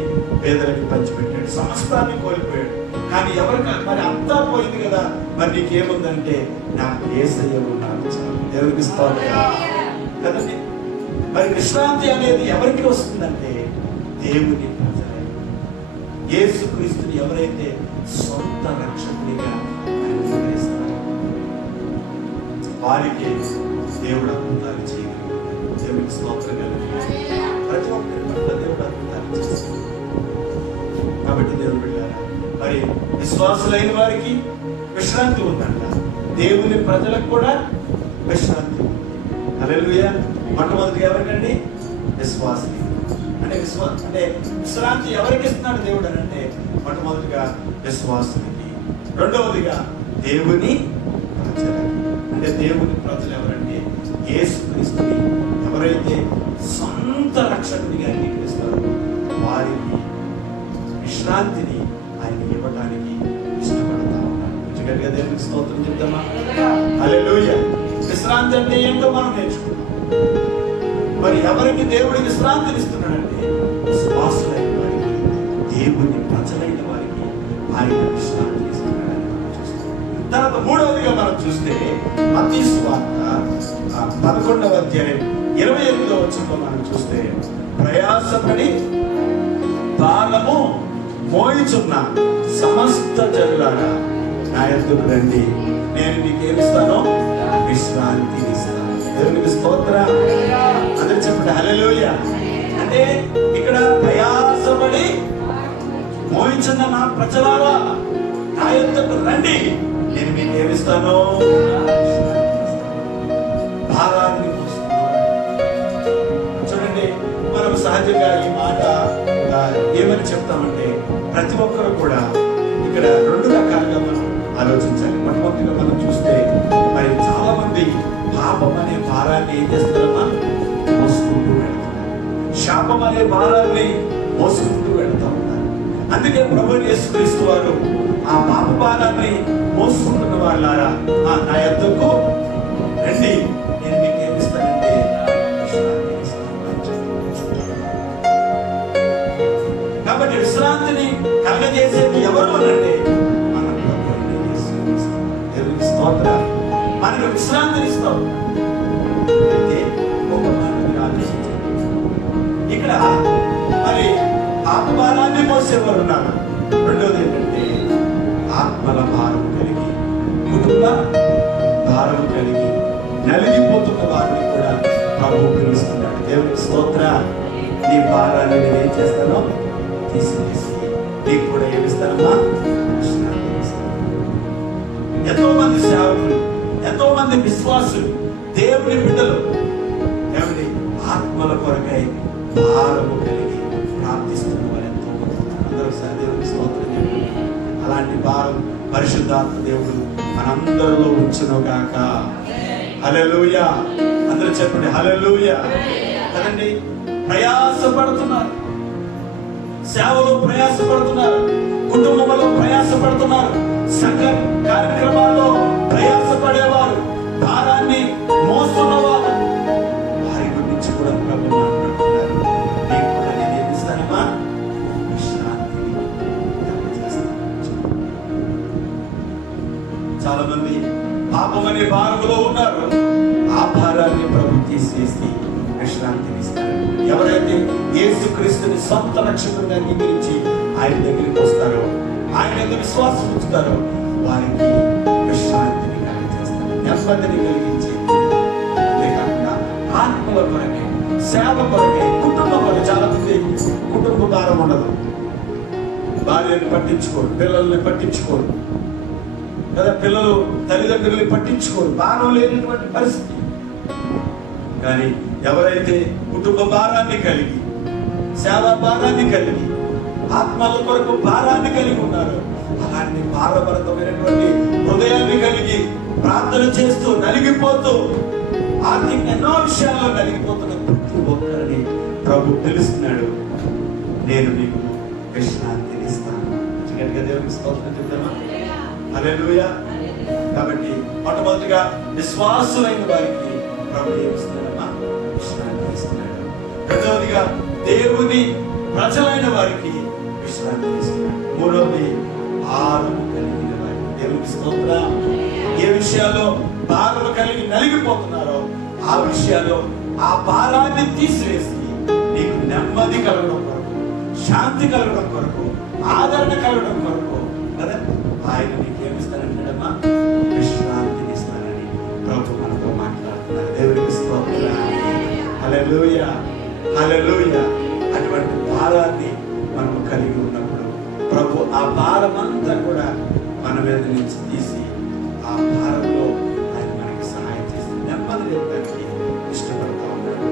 పేదలకి పంచిపెట్టాడు. సమస్తాన్ని కోల్పోయాడు. కానీ ఎవరికి మరి అంతా పోయింది కదా, మరి నీకేముందంటే నాకు యేసయ్య ఉన్నాడు చాలు. దేవునికి స్తోత్రం కదండి. మరి విశ్రాంతి అనేది ఎవరికి వస్తుందంటే దేవుని ప్రజలే. యేసుక్రీస్తుని ఎవరైతే సొంత రక్షకునిగా అంగీకరిస్తారో వారికి దేవుడు అద్భుతాలు చేయగలడు. దేవునికి స్తోత్రం కలుగుతుంది. ప్రతి ఒక్కరి పట్ల దేవుడు అద్భుతాలు చేస్తాడు. కాబట్టి దేవుడు బిడ్డలారా, మరి విశ్వాసులైన వారికి విశ్రాంతి ఉందంట, దేవుని ప్రజలకు కూడా విశ్రాంతి ఉంది. హల్లెలూయా. మొట్టమొదటిగా ఎవరికండి? విశ్వాసులు. అంటే అంటే విశ్రాంతి ఎవరికి ఇస్తున్నాడు దేవుడు అని అంటే మొట్టమొదటిగా విశ్వాసులకి, రెండవదిగా దేవుని ప్రజలకి. అంటే దేవుని ప్రజలు ఎవరంటే యేసుక్రీస్తుని ఎవరైతే సొంత రక్షకునిగా అంగీకరిస్తారో వారికి విశ్రాంతిని ఆయన ఇవ్వడానికి ఇష్టపడతా ఉన్నాడు. గట్టిగా దేవునికి స్తోత్రం చెప్తామా? హల్లెలూయా. విశ్రాంతి అంటే ఏంటో మనం నేర్చుకున్నాం. మరి ఎవరికి దేవుడి విశ్రాంతిని ఇస్తున్నాడంటే విశ్వాసులైన వారికి, దేవుని ప్రజలైన వారికి ఆయన విశ్రాంతిని ఇస్తున్నాడని మనం చూస్తాం. తర్వాత మూడవదిగా మనం చూస్తే మత్తయి సువార్త 11వ అధ్యాయం 28వ వచనంలో మనం చూస్తే, ప్రయాసపడి భారము మోయుచున్న సమస్త జనులారా నా యొద్దకు రండి, నేను మీకు ఏమిస్తాను? విశ్రాంతిని ఇస్తాను. దేవునికి స్తోత్రం. అందరూ చెప్పండి హల్లెలూయా. అంటే ఇక్కడ ప్రయాసపడి మోయించున్న నా ప్రజలారా నా యొద్దకు రండి, నేను మీకు ఏమిస్తాను? భారాన్ని మోస్తున్నాను. చూడండి, మనం సహజంగా ఈ మాట ఏమని చెప్తామంటే, ప్రతి ఒక్కరు కూడా ఇక్కడ రెండు రకాలుగా మనం ఆలోచించాలి. మొట్టమొదటిగా మనం చూస్తే, మరి చాలా మంది పాపం అనే భారాన్ని ఏం చేస్తారమ్మా? మోసుకుంటూ వెళ్తున్నారు. శాపం అనే భారాన్ని మోసుకుంటూ వెళ్తా ఉన్నారు. అందుకే ప్రభువు యేసుక్రీస్తు వారు ఆ పాప భారాన్ని మోసుకుంటున్న వాళ్ళారా నా యొద్దకు రండి, నేను మీకు ఏమిస్తానంటే విశ్రాంతిని ఇస్తాను. కాబట్టి విశ్రాంతిని కలగజేసేది ఎవరు అనంటే మన ప్రభువు యేసుక్రీస్తు. దేవునికి స్తోత్రం. మనకు విశ్రాంతిని ఇస్తాం. అయితే ఒక మాట ఆలోచించండి, ఇక్కడ మరి ఆత్మభారాన్ని మోసేవారు ఉన్నారు. రెండోది ఏంటంటే ఆత్మల భారం కలిగి, కుటుంబ భారం కలిగి నలిగిపోతున్న వారిని కూడా ప్రభువు పిలుస్తున్నాడు. దేవునికి స్తోత్రం. నీ భారాన్ని నేను ఏం చేస్తానో తీసివేసి నీకు కూడా ఏమిస్తానమ్మా? ఎంతో మంది సేవకులు, ఎంతో మంది విశ్వాసులు, దేవుని బిడ్డలు దేవుని ఆత్మల కొరకై భారము కలిగి ప్రార్థిస్తున్న వారు ఎంతో మంది. అందరూ ఒకసారి దేవునికి స్తోత్రం చెప్పండి. అలాంటి భారం పరిశుద్ధాత్మ దేవుడు మనందరిలో ఉంచును గాక. హల్లెలూయా. అందరూ చెప్పండి హల్లెలూయా. కదండి, ప్రయాసపడుతున్నారు, సేవలో ప్రయాసపడుతున్నారు, కుటుంబంలో ప్రయాసపడుతున్నారు, సంఘ కార్యక్రమాల్లో ప్రయాసపడేవారు, భారాన్ని మోస్తున్నవారు, వారి గురించి కూడా ప్రభు మాట్లాడుతున్నారు. నీకు కూడా నేను ఏమిస్తానమ్మా? విశ్రాంతిని కలుగజేస్తాను. చాలా మంది పాపం అనే భారములో ఉన్నారు. ఆ భారాన్ని ప్రభు తీసేసి విశ్రాంతిని ఇస్తారు. ఎవరైతే యేసుక్రీస్తుని సొంత రక్షకుడిగా అంగీకరించి ఆయన దగ్గరికి వస్తారో, ఆయన యొక్క విశ్వాసం ఉంచుతారో, వారికి విశ్రాంతిని కలిగజేస్తారు, నెమ్మదిని కలిగించి. అంతేకాకుండా ఆత్మల కొరకే, సేవ కొరకే, కుటుంబం కొరకే. చాలా మంది కుటుంబ భారం ఉండదు, భార్యని పట్టించుకోరు, పిల్లల్ని పట్టించుకోరు కదా, పిల్లలు తల్లిదండ్రుల్ని పట్టించుకోరు, భారం లేనటువంటి పరిస్థితి. కానీ ఎవరైతే కుటుంబ భారాన్ని కలిగి, సేవా భారాన్ని కలిగి, ఆత్మల కొరకు భారాన్ని కలిగి ఉన్నారో, అలాంటి భారభరితమైనటువంటి హృదయాన్ని కలిగి ప్రార్థన చేస్తూ నలిగిపోతూ, ఆర్థిక ఎన్నో విషయాల్లో నలిగిపోతున్న ప్రతి ఒక్కరిని ప్రభు తెలుస్తున్నాడు. నేను నీకు విశ్రాంతిని ఇస్తాను. దేవునికి స్తోత్రం చెప్తామా? హల్లెలూయా. కాబట్టి మొట్టమొదటిగా విశ్వాసులైన వారికి ప్రభు ఏమిస్తున్నాడమ్మా? విశ్రాంతి ఇస్తున్నాడు. రెండవదిగా దేవుని ప్రజలైన వారికి విశ్రాంతి ఇస్తున్నాడు. మూడవది భారము కలిగిన వారికి. దేవునికి స్తోత్రం. ఏ విషయాల్లో భారము కలిగి నలిగిపోతున్నారో ఆ విషయాల్లో ఆ భారాన్ని తీసివేసి నీకు నెమ్మది కలగడం కొరకు, శాంతి కలగడం కొరకు, ఆదరణ కలగడం కొరకు కదా ఆయన నీకు ఏమిస్తానంటాడమ్మా? విశ్రాంతిని ఇస్తానని ప్రభు మనతో మాట్లాడుతున్నారు. దేవునికి స్తోత్రం. హల్లెలూయా, హల్లెలూయా. అటువంటి భారాన్ని మనము కలిగి ఉన్నప్పుడు ప్రభు ఆ భారం అంతా కూడా మన మీద నుంచి తీసి ఆ భారంలో ఆయన మనకి సహాయం చేసి నెమ్మది ఇవ్వడానికి ఇష్టపడతా ఉన్నాడు.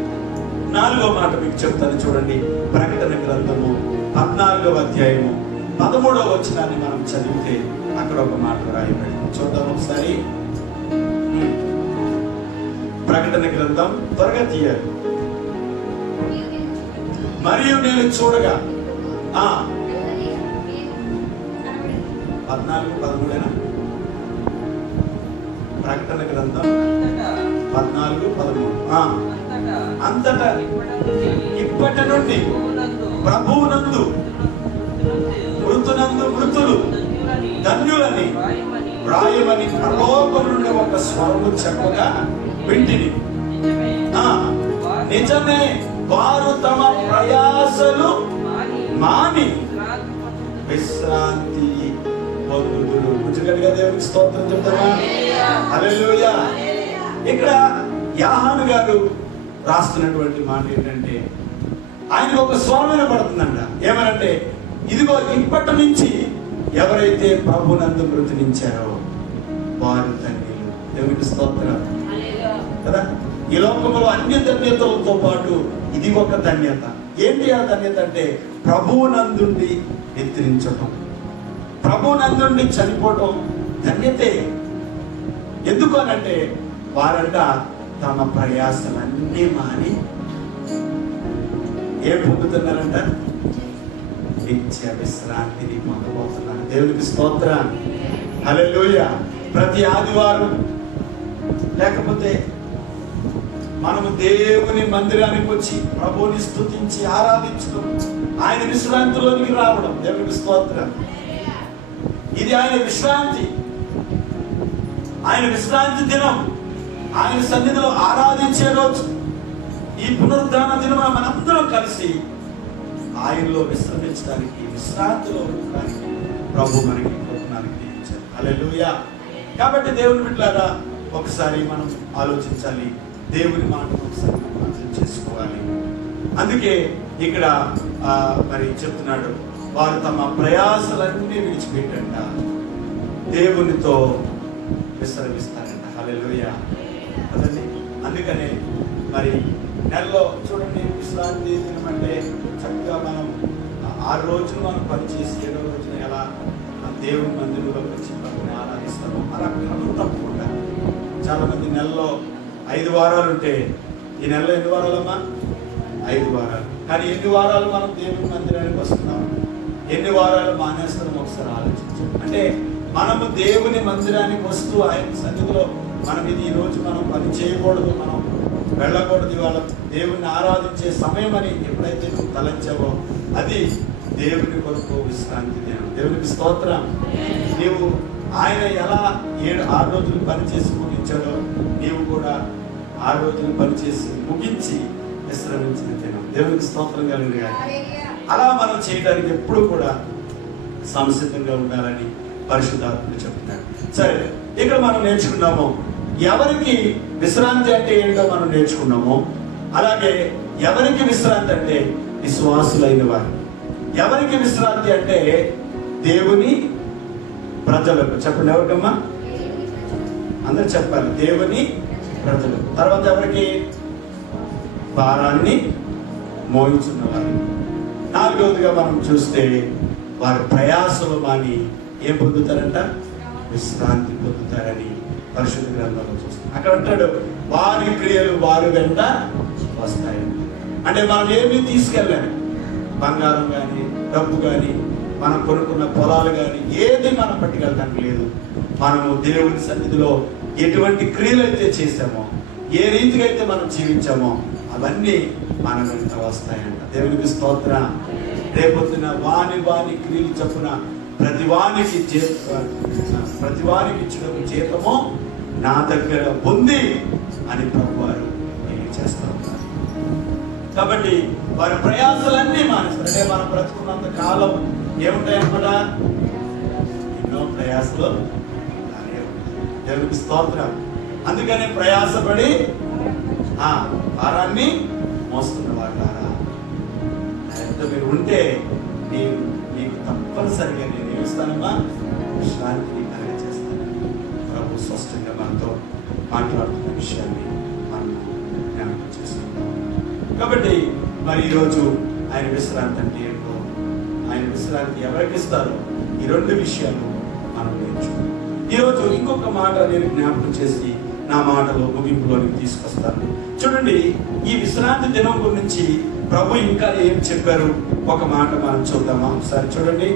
4వ మాట మీకు చెప్తాను చూడండి. ప్రకటన గ్రంథము 14వ అధ్యాయము 13వ వచనాన్ని మనం చదివితే అక్కడ ఒక మాట రాయబడింది. చూద్దాం ఒకసారి. ప్రకటన గ్రంథం త్వరగా తీయాలి. మరియు నేను చూడగా 14:13 ప్రకటన గ్రంథం 14:13 అంతటా ఇప్పటి నుండి ప్రభువునందు మృతునందు మృతులు ధన్యులని వ్రాయమని పరలోకం నుండి ఒక స్వరము చెప్పగా వింటిని. నిజమే, వారు తమ ప్రయాసలు మాని విశ్రాంతి పొందుదురు. గుర్తుగట్టుగా దేవునికి స్తోత్రం చెప్తామా? హల్లెలూయా. ఇక్కడ యాహాను గారు రాస్తున్నటువంటి మాట ఏంటంటే, ఆయనకు ఒక స్వరం వినపడుతుందంట. ఏమనంటే, ఇదిగో ఇప్పటి నుంచి ఎవరైతే ప్రభునందు మృతినించారో వారు ధన్యులు. దేవునికి స్తోత్రం కదా. ఈ లోకంలో అన్ని ధన్యతలతో పాటు ఇది ఒక ధన్యత. ఏంటి ఆ ధన్యత అంటే, ప్రభువునందుండి నిద్రించటం, ప్రభువునందుండి చనిపోవటం ధన్యతే. ఎందుకు అనంటే, వారంట తమ ప్రయాసలన్నీ మాని ఏం పొందుతున్నారంట? నిత్య విశ్రాంతిని పొందబోతున్నారు. దేవునికి స్తోత్రం. హల్లెలూయా. ప్రతి ఆదివారం లేకపోతే మనము దేవుని మందిరానికి వచ్చి ప్రభువుని స్తుతించి ఆరాధించడం, ఆయన విశ్రాంతిలోనికి రావడం. దేవునికి స్తోత్రం. ఇది ఆయన విశ్రాంతి, ఆయన విశ్రాంతి దినం, ఆయన సన్నిధిలో ఆరాధించే రోజు. ఈ పునరుద్ధాన దినం మనందరం కలిసి ఆయనలో విశ్రమించడానికి, విశ్రాంతిలో ఉండడానికి ప్రభు మనకి కృపణానికి ఇచ్చారు. హల్లెలూయా. కాబట్టి దేవుని బిడ్డలారా, ఒకసారి మనం ఆలోచించాలి, దేవుని మాటను ఒకసారి మనం అర్థం చేసుకోవాలి. అందుకే ఇక్కడ మరి చెప్తున్నాడు, వారు తమ ప్రయాసలన్నీ విడిచిపెట్టంట దేవునితో విశ్రమిస్తారంట. హల్లెలూయా కదండి. అందుకనే మరి నెలలో చూడండి, విశ్రాంతి దినం అంటే చక్కగా మనం 6 రోజులు మనం పనిచేసి 7వ రోజున ఎలా దేవుని మందిరంలోకి వచ్చి ప్రభుని ఆరాధిస్తాము, అలా క్రమం తప్పకుండా. చాలా మంది నెలలో 5 వారాలు ఉంటే, ఈ నెలలో ఎన్ని వారాలమ్మా? 5 వారాలు. కానీ ఎన్ని వారాలు మనం దేవుని మందిరానికి వస్తున్నాం, ఎన్ని వారాలు మానేస్తున్నాం ఒకసారి ఆలోచించాం. అంటే మనము దేవుని మందిరానికి వస్తూ ఆయన సన్నిధిలో మనం ఇది ఈరోజు మనం పని చేయకూడదు, మనం వెళ్ళకూడదు, ఇవాళ దేవుని ఆరాధించే సమయం అని ఎప్పుడైతే నువ్వు తలంచావో అది దేవుని కొరకు విశ్రాంతి దినం. దేవునికి స్తోత్రం. నీవు ఆయన ఎలా 6 రోజులు పనిచేసి ముగించాడో నీవు కూడా 6 రోజులు పనిచేసి ముగించి విశ్రమించిన దినం. దేవునికి స్తోత్రం కలిగిన. అలా మనం చేయడానికి ఎప్పుడు కూడా సంసిద్ధంగా ఉండాలని పరిశుద్ధాత్ముడు చెప్తున్నాడు. సరే, ఇక్కడ మనం నేర్చుకున్నాము ఎవరికి విశ్రాంతి అంటే ఏంటో మనం నేర్చుకున్నాము. అలాగే ఎవరికి విశ్రాంతి అంటే విశ్వాసులైన వారు. ఎవరికి విశ్రాంతి అంటే దేవుని ప్రజలకు. చెప్పండి, ఎవరికమ్మా? అందరు చెప్పాలి. దేవుని ప్రజలు. తర్వాత ఎవరికి? భారాన్ని మోయించున్న వారు. 4వదిగా మనం చూస్తే వారి ప్రయాసలు మాని ఏం పొందుతారంట? విశ్రాంతి పొందుతారని పరిశుద్ధ గ్రంథంలో చూస్తాం. అక్కడ అంటాడు, వారి క్రియలు వారి వెంట వస్తాయి. అంటే మనం ఏమీ తీసుకెళ్ళాలి, బంగారం కానీ డబ్బు కానీ మనం కొనుక్కున్న పొలాలు కానీ ఏది మనం పట్టుకెళ్ళడానికి లేదు. మనము దేవుని సన్నిధిలో ఎటువంటి క్రియలు అయితే చేసామో, ఏ రీతిగా అయితే మనం జీవించామో అవన్నీ మన వెంట వస్తాయంట. దేవునికి స్తోత్రం. రేపొద్దున వాని క్రియలు చొప్పున ప్రతివానికి ఇచ్చిన జీతము నా దగ్గర ఉంది అని ప్రభువారు చేస్తూ ఉంటారు. కాబట్టి వారి ప్రయాసాలన్నీ మానేస్తారు. అంటే మనం బ్రతుకున్నంత కాలం ఏముంటాయన్నమాట? ఎన్నో ప్రయాసలు. దేవునికి స్తోత్రం. అందుకనే ప్రయాసపడి భారాన్ని మోస్తున్న వాళ్ళారా ఎంత మీరు ఉంటే నీకు తప్పనిసరిగా నేను ఏమిస్తానమ్మా? విశ్రాంతిని కలిగజేస్తాను. ప్రభు స్పష్టంగా మనతో మాట్లాడుతున్న విషయాన్ని మనం జ్ఞాపకం చేసుకుంటాం. కాబట్టి మరి ఈరోజు ఆయన విశ్రాంతి అంటే ఏంటో, ఆయన విశ్రాంతి ఎవరికి ఇస్తారో ఈ 2 విషయాలు మనం నేర్చుకుంటాం. ఈరోజు ఇంకొక మాట నేను జ్ఞాపకం చేసి నా మాటలో ముగింపులోనికి తీసుకొస్తాను. చూడండి, ఈ విశ్రాంతి దినం గురించి ప్రభు ఇంకా ఏం చెప్పారు ఒక మాట మనం చూద్దామా? ఒకసారి చూడండి,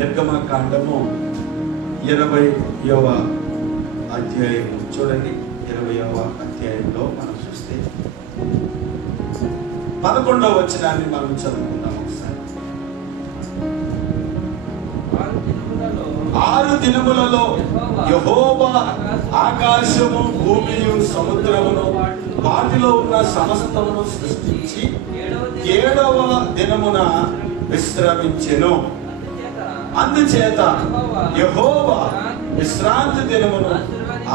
నిర్గమకాండము 20వ అధ్యాయం చూడండి. 20వ అధ్యాయంలో మనం చూస్తే 11వ వచనాన్ని మనం చదువుకుందాం ఒకసారి. 6 దినములలో యెహోవా ఆకాశము భూమియు సముద్రమును వాటిలో ఉన్న సమస్తమును సృష్టించి 7వ దినమున విశ్రమించెను. అందుచేత యెహోవా విశ్రాంతి దినమును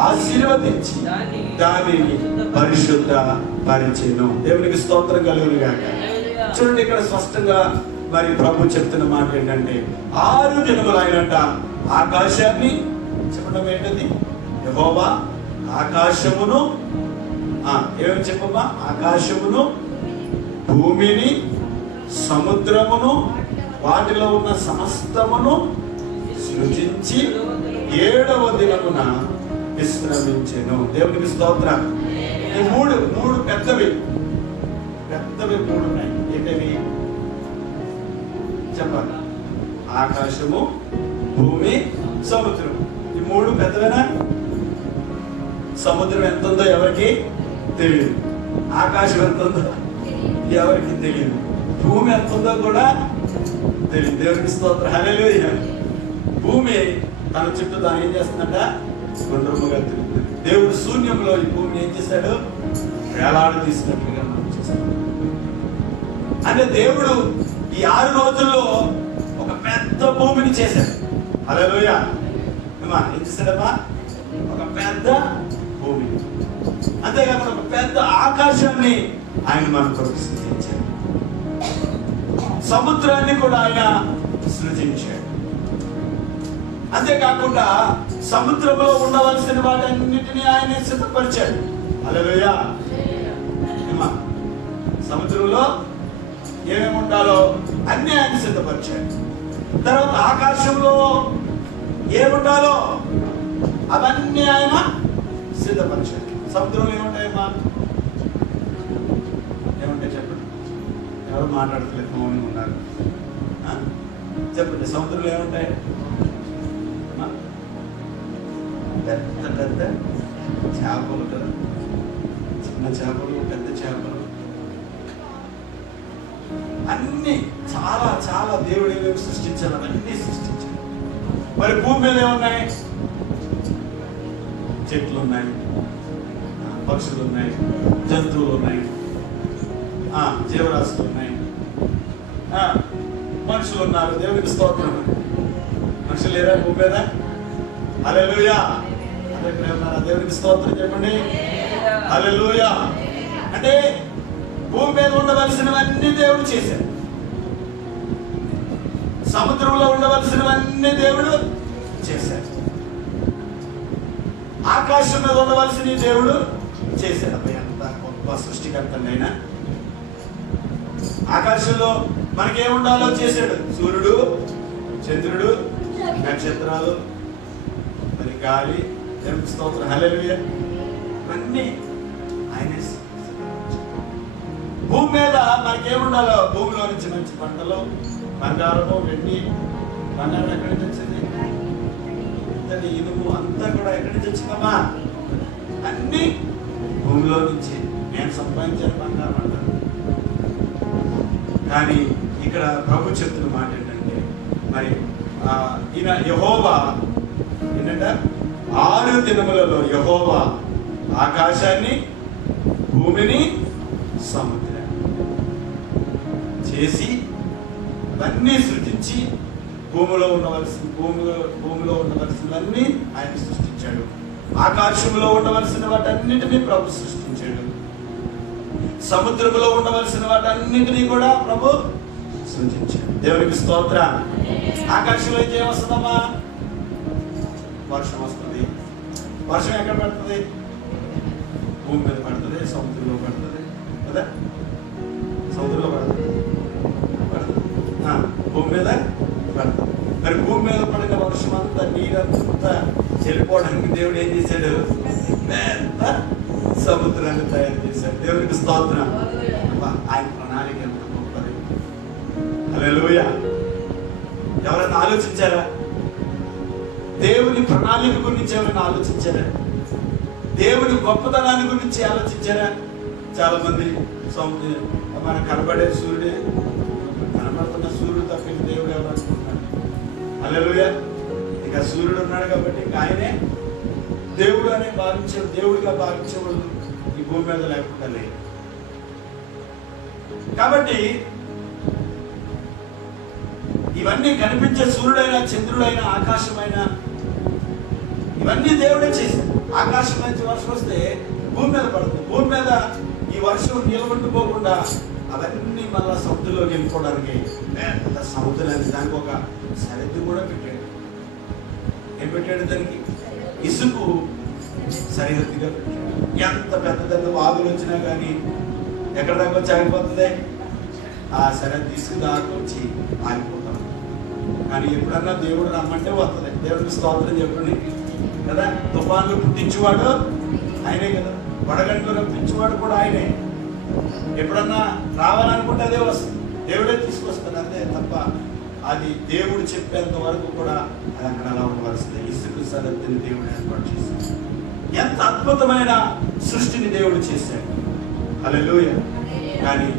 ఆశీర్వదించి దానిని పరిశుద్ధ పరిచెను. దేవునికి స్తోత్రం కలుగును గాక. చూడండి, ఇక్కడ స్పష్టంగా మరి ప్రభు చెప్తున్న మాట ఏంటంటే 6 దినములు ఆయనంట ఆకాశాన్ని, చెప్పడం ఏంటది, యెహోవా ఆకాశమును, ఏమని చెప్పమ్మా, ఆకాశమును, భూమిని, సముద్రమును, వాటిలో ఉన్న సమస్తమును సృజించి 7వ దినమున విశ్రమించెను. దేవునికి స్తోత్రం. ఈ మూడు పెద్దవి మూడు ఉన్నాయి. ఏంటవి చెప్పాలి? ఆకాశము, భూమి, సముద్రం. ఈ మూడు పెద్దవేనా? సముద్రం ఎంత ఉందో ఎవరికి తెలియదు. ఆకాశం ఎంత ఉందో ఎవరికి తెలియదు. భూమి ఎంత ఉందో కూడా తెలియదు. దేవునికి స్తోత్రం. హల్లెలూయా. భూమి తన చుట్టూ తాను ఏం చేస్తుందంట? గుండ్రముగా తిరుగుతుంది. దేవుడు శూన్యంలో ఈ భూమిని ఏం చేశాడు? వేలాడు తీసినట్లుగా మనం చేస్తాడు. అంటే దేవుడు ఈ 6 రోజుల్లో ఒక పెద్ద భూమిని చేశాడు. హల్లెలూయా. ఏం చేశాడమ్మా? ఒక పెద్ద భూమి, అంతేకాకుండా ఒక పెద్ద ఆకాశాన్ని ఆయన మన కొరకు సృజించాడు. సముద్రాన్ని కూడా ఆయన సృజించాడు. అంతేకాకుండా సముద్రంలో ఉండవలసిన వాటన్నిటినీ ఆయన సిద్ధపరిచాడు. హల్లెలూయా. సముద్రంలో ఏమేమి ఉండాలో అన్ని ఆయన సిద్ధపరిచాడు. తర్వాత ఆకాశంలో ఏముండాలో అవన్నీ ఆయన సిద్ధపరిచాడు. సముద్రంలో ఏముంటాయమ్మా? ఏముంటాయి చెప్పండి. ఎవరు మాట్లాడట్లేదు, మౌనంగా ఉన్నారు. చెప్పండి, సముద్రంలో ఏముంటాయి? పెద్ద పెద్ద చేపలు కదా, చిన్న చేపలు, పెద్ద చేపలు, అన్ని చాలా చాలా దేవుడు ఏమేమి సృష్టించాలి అవన్నీ సృష్టించాడు. మరి భూమి మీద ఏమున్నాయి? చెట్లు ఉన్నాయి, పక్షులు ఉన్నాయి, జంతువులు ఉన్నాయి, జీవరాశులు ఉన్నాయి, మనుషులు ఉన్నారు. దేవునికి స్తోత్రం. మనుషులు లేరా భూమి మీద? హల్లెలూయా. దేవునికి స్తోత్రం చెప్పండి. హల్లెలూయా. అంటే భూమి మీద ఉండవలసినవన్నీ దేవుడు చేశాడు. సముద్రంలో ఉండవలసినవన్నీ దేవుడు చేశాడు. ఆకాశం మీద ఉండవలసిన దేవుడు చేశాడు. అబ్బాయి అంత గొప్ప సృష్టికర్తండి ఆయన. ఆకాశంలో మనకేముండాలో చేశాడు. సూర్యుడు, చంద్రుడు, నక్షత్రాలు, మరి గాలి. దేవునికి స్తోత్రం. హల్లెలూయా. అన్నీ ఆయనే. భూమి మీద మనకేముండాలో, భూమిలో నుంచి మంచి పంటలు, బంగారము, వెండి. బంగారం ఎక్కడి నుంచి వచ్చింది? ఇనుము అంతా కూడా ఎక్కడి నుంచి వచ్చిందమ్మా? అన్ని భూమిలో నుంచి. నేను సంపాదించాను బంగారం అంటారు. కానీ ఇక్కడ ప్రభు చెప్తున్న మాట ఏంటంటే, మరి ఈయన యెహోవా ఏంటంటే 6 దినములలో యెహోవా ఆకాశాన్ని, భూమిని, సముద్రాన్ని చేసి అవన్నీ సృజించి భూమిలో ఉండవలసినవన్నీ ఆయన సృష్టించాడు. ఆకాశంలో ఉండవలసిన వాటన్నిటినీ ప్రభు సృష్టించాడు. సముద్రంలో ఉండవలసిన వాటన్నిటినీ కూడా ప్రభు సృజించాడు. దేవునికి స్తోత్రం. ఆకాశంలో ఏమొస్తుందమ్మా? వర్షం వస్తుంది. వర్షం ఎక్కడ పడుతుంది? భూమి మీద పడుతుంది, సముద్రంలో పడుతుంది కదా. సముద్రంలో పడుతుంది, భూమి మీద పడుతుంది. మరి భూమి మీద పడిన వర్షం అంతా, నీరంతా చెల్లిపోవడానికి దేవుడు ఏం చేశాడు? పెద్ద సముద్రాన్ని తయారు చేశాడు. దేవునికి స్తోత్రం. ఆయన ప్రణాళిక ఎంత గొప్పది. హల్లెలూయా. ఎవరైనా ఆలోచించారా? దేవుని ప్రణాళిక గురించి ఎవరైనా ఆలోచించారా? దేవుని గొప్పతనాన్ని గురించి ఆలోచించారా? చాలా మంది మనకు కనబడే సూర్యుడే, కనబడుతున్న సూర్యుడు తప్పిన దేవుడు ఎవరు అనుకుంటున్నాడు? హల్లెలూయా. ఇక సూర్యుడు ఉన్నాడు కాబట్టి ఇంకా ఆయనే దేవుడు అనే భావించే, దేవుడిగా భావించేవాళ్ళు ఈ ఈ భూమి మీద లేకుండా లేదు. కాబట్టి ఇవన్నీ కనిపించే సూర్యుడైనా చంద్రుడైన ఆకాశమైన ఇవన్నీ దేవుడే చేశాడు. ఆకాశం నుంచి వర్షం వస్తే భూమి మీద పడుతుంది. భూమి మీద ఈ వర్షం నిలబడిపోకుండా అవన్నీ మళ్ళా సముద్రంలోకి వెళ్ళిపోవడానికి పెద్ద సముద్రాన్ని దానికి ఒక సరిహద్దు కూడా పెట్టాడు. ఏం పెట్టాడు? దానికి ఇసుకు సరిహద్దుగా పెట్టాడు. ఎంత పెద్ద పెద్ద వాగులు వచ్చినా కానీ ఎక్కడ దాకా వచ్చి ఆగిపోతుంది? ఆ సరిహద్దు ఇసుకు దాకా వచ్చి ఆగిపోతాం. కానీ ఎప్పుడన్నా దేవుడు రమ్మంటే వస్తుంది. దేవుడికి స్తోత్రం చెప్పండి కదా. తుఫాన్లు పుట్టించేవాడు ఆయనే కదా, వడగండ్లు రప్పించేవాడు కూడా ఆయనే. ఎప్పుడన్నా రావాలనుకుంటే అదే వస్తుంది, దేవుడే తీసుకొస్తాడు అంతే తప్ప అది దేవుడు చెప్పేంత వరకు కూడా అది అక్కడ అలా ఉండవలసింది. ఇసుక సరిహద్దుని దేవుడు ఏర్పాటు చేశాడు. ఎంత అద్భుతమైన సృష్టిని దేవుడు చేశాడు. హల్లెలూయా. కానీ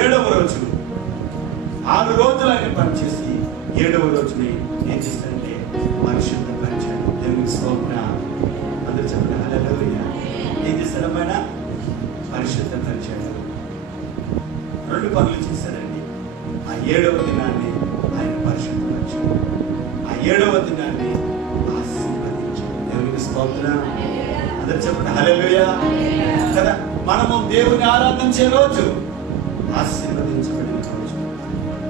7వ రోజు 6 రోజులు ఆయన పనిచేసి 7వ రోజుని ఏం చేశాడంటే పరిశుద్ధపరిచాడు. దేవునికి స్తోత్రం. అందరూ చెప్పండి హల్లెలూయా. ఏం చేశాడమైనా? పరిశుద్ధపరిచాడు. 2 పనులు చేశాడండి. ఆ 7వ దినాన్ని ఆయన పరిశుద్ధపరిచాడు. ఆ 7వ దినాన్ని ఆశీర్వదించాడు. దేవునికి స్తోత్రం. అందరూ చెప్పండి హల్లెలూయా కదా. మనము దేవుని ఆరాధించే రోజు ఆశీర్వదించబడిన రోజు.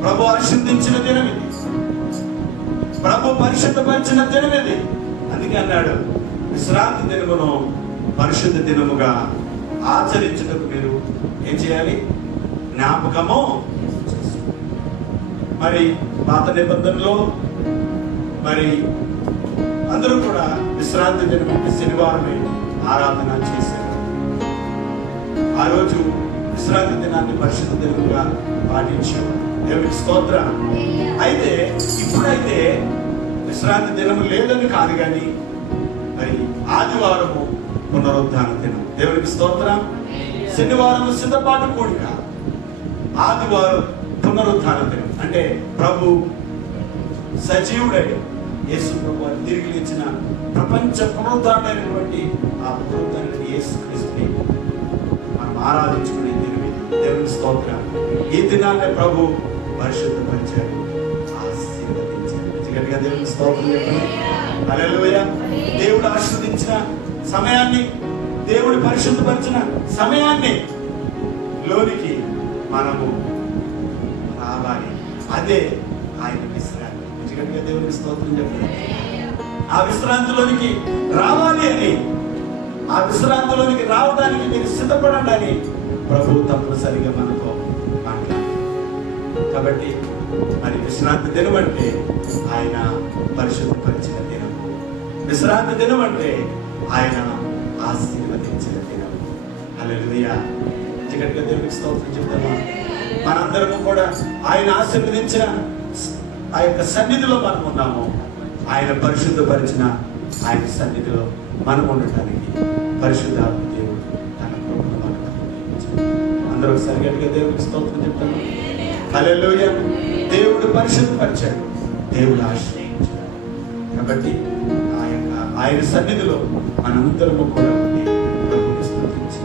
ప్రభు ఆశీర్వదించిన దినం ఇది. ప్రభు పరిశుద్ధపరిచిన దినం ఇది. అందుకే అన్నాడు, విశ్రాంతి దినమును పరిశుద్ధ దినముగా ఆచరించుటకు మీరు ఏం చేయాలి? జ్ఞాపకము. మరి పాత నిబంధనలో మరి అందరూ కూడా విశ్రాంతి దినం అంటే శనివారమే ఆరాధన చేశారు. ఆ రోజు విశ్రాంతి దినాన్ని పరిశుద్ధ దినముగా పాటించారు. దేవునికి స్తోత్రం. అయితే ఇప్పుడైతే విశ్రాంతి దినము లేదని కాదు, కానీ మరి ఆదివారము పునరుద్ధాన దినం. దేవునికి స్తోత్రం. శనివారం సిద్ధపాటు కూడిక, ఆదివారం పునరుద్ధాన దినం. అంటే ప్రభు సజీవుడై యేసు ప్రభు తిరిగి లేచిన ప్రపంచ పునరుద్ధారైనటువంటి ఆ పునరుద్ధారైన యేసు క్రీస్తుని మనం ఆరాధించుకునే దినం. దేవునికి స్తోత్రం. ఈ దినాన్ని ప్రభు పరిశుద్ధపరిచాడు, ఆశీర్వదించాడు. గట్టిగా దేవునికి స్తోత్రం చెప్పండి హల్లెలూయా. దేవుడు ఆశీర్వదించిన సమయాన్ని, దేవుడు పరిశుద్ధపరిచిన సమయాన్ని లోనికి మనము రావాలి. అదే ఆయన విశ్రాంతి. గట్టిగా దేవునికి స్తోత్రం చెప్పండి. ఆ విశ్రాంతిలోనికి రావాలి అని, ఆ విశ్రాంతిలోనికి రావడానికి మీరు సిద్ధపడండి అని ప్రభు తప్పనిసరిగా మనతో మాట్లాడారు. కాబట్టి మరి విశ్రాంతి దినం అంటే ఆయన పరిశుద్ధపరిచిన దినం. విశ్రాంతి దినం అంటే ఆయన ఆశీర్వదించిన దినం. హల్లెలూయా. గట్టిగా దేవునికి స్తోత్రం చెప్తామా. మనందరము కూడా ఆయన ఆశీర్వదించిన ఆ యొక్క సన్నిధిలో మనం ఉన్నాము. ఆయన పరిశుద్ధపరిచిన ఆయన సన్నిధిలో మనం ఉండటానికి పరిశుద్ధాత్మ దేవుడు తన కృపను మనకు అనుగ్రహించాడు. అందరూ ఒకసారి గట్టిగా దేవునికి స్తోత్రం చెప్తాము హల్లెలూయా. దేవుడు పరిశుద్ధపరిచాడు, దేవుడు ఆశ్రయించాడు. కాబట్టి ఆయన సన్నిధిలో మనందరము కూడా ఉండి ప్రభుని స్తుతించి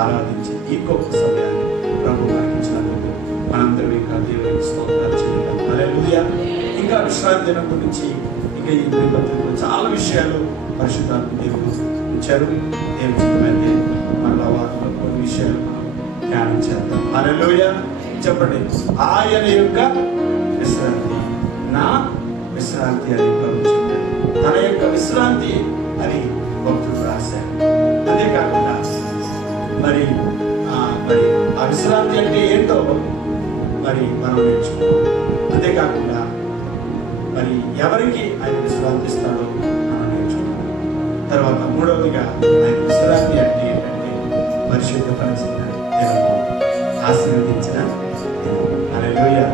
ఆరాధించి ఈ గొప్ప సమయాన్ని ప్రభు మనకిచ్చినందుకు మనందరం ఇంకా దేవునికి స్తోత్రాలు చెల్లిద్దాం. హల్లెలూయా. ఇంకా విశ్రాంతి దినం గురించి ఇంకా ఈ పత్రికలో చాలా విషయాలు పరిశుద్ధాత్మ దేవుడు ఉంచారు. దేవుని చిత్తమైతే మరలా వాటిలో కొన్ని విషయాలు మనం ధ్యానం చేద్దాం. హల్లెలూయా. చెప్పండి, ఆయన యొక్క విశ్రాంతి నా విశ్రాంతి అని ప్రభు చెప్పాడు. తన యొక్క విశ్రాంతి అని భక్తుడు రాశారు. అంతేకాకుండా మరి ఆ విశ్రాంతి అంటే ఏంటో మరి మనం నేర్చుకోవాలి. అంతేకాకుండా మరి ఎవరికి ఆయన విశ్రాంతి ఇస్తాడో మనం నేర్చుకోవాలి. తర్వాత మూడవదిగా ఆయన విశ్రాంతి అంటే ఏంటంటే పరిశుద్ధపరిచిన దినము, ఆశీర్వదించిన దినము. హల్లెలూయా.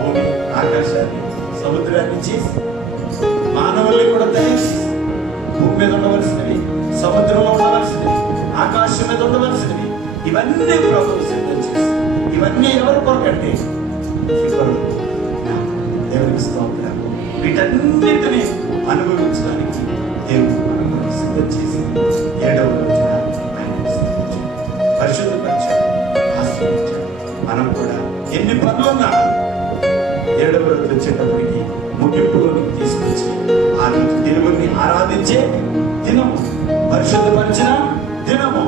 భూమి ఆకాశాన్ని సముద్రాన్ని చేసి మానవుల్ని కూడా తయారు చేసి భూమి మీద ఉండవలసినవి, సముద్రంలో ఉండవలసినవి, ఆకాశం మీద ఉండవలసినవి, ఇవన్నీ ప్రభువు సిద్ధం చేసి ఇవన్నీ ఎవరి కొరకంటే దేవునికి స్తోత్రం. వీటన్నిటిని అనుభవించడానికి దేవుడు మనకు సిద్ధం చేసి 7వ రోజున ఆయన మొదలుకున్న 7వ రోజు వచ్చేటప్పటికి ముగింపులోనికి తీసుకొచ్చి ఆ రోజు దేవుణ్ణి ఆరాధించే దినము, పరిశుద్ధపరిచిన దినము,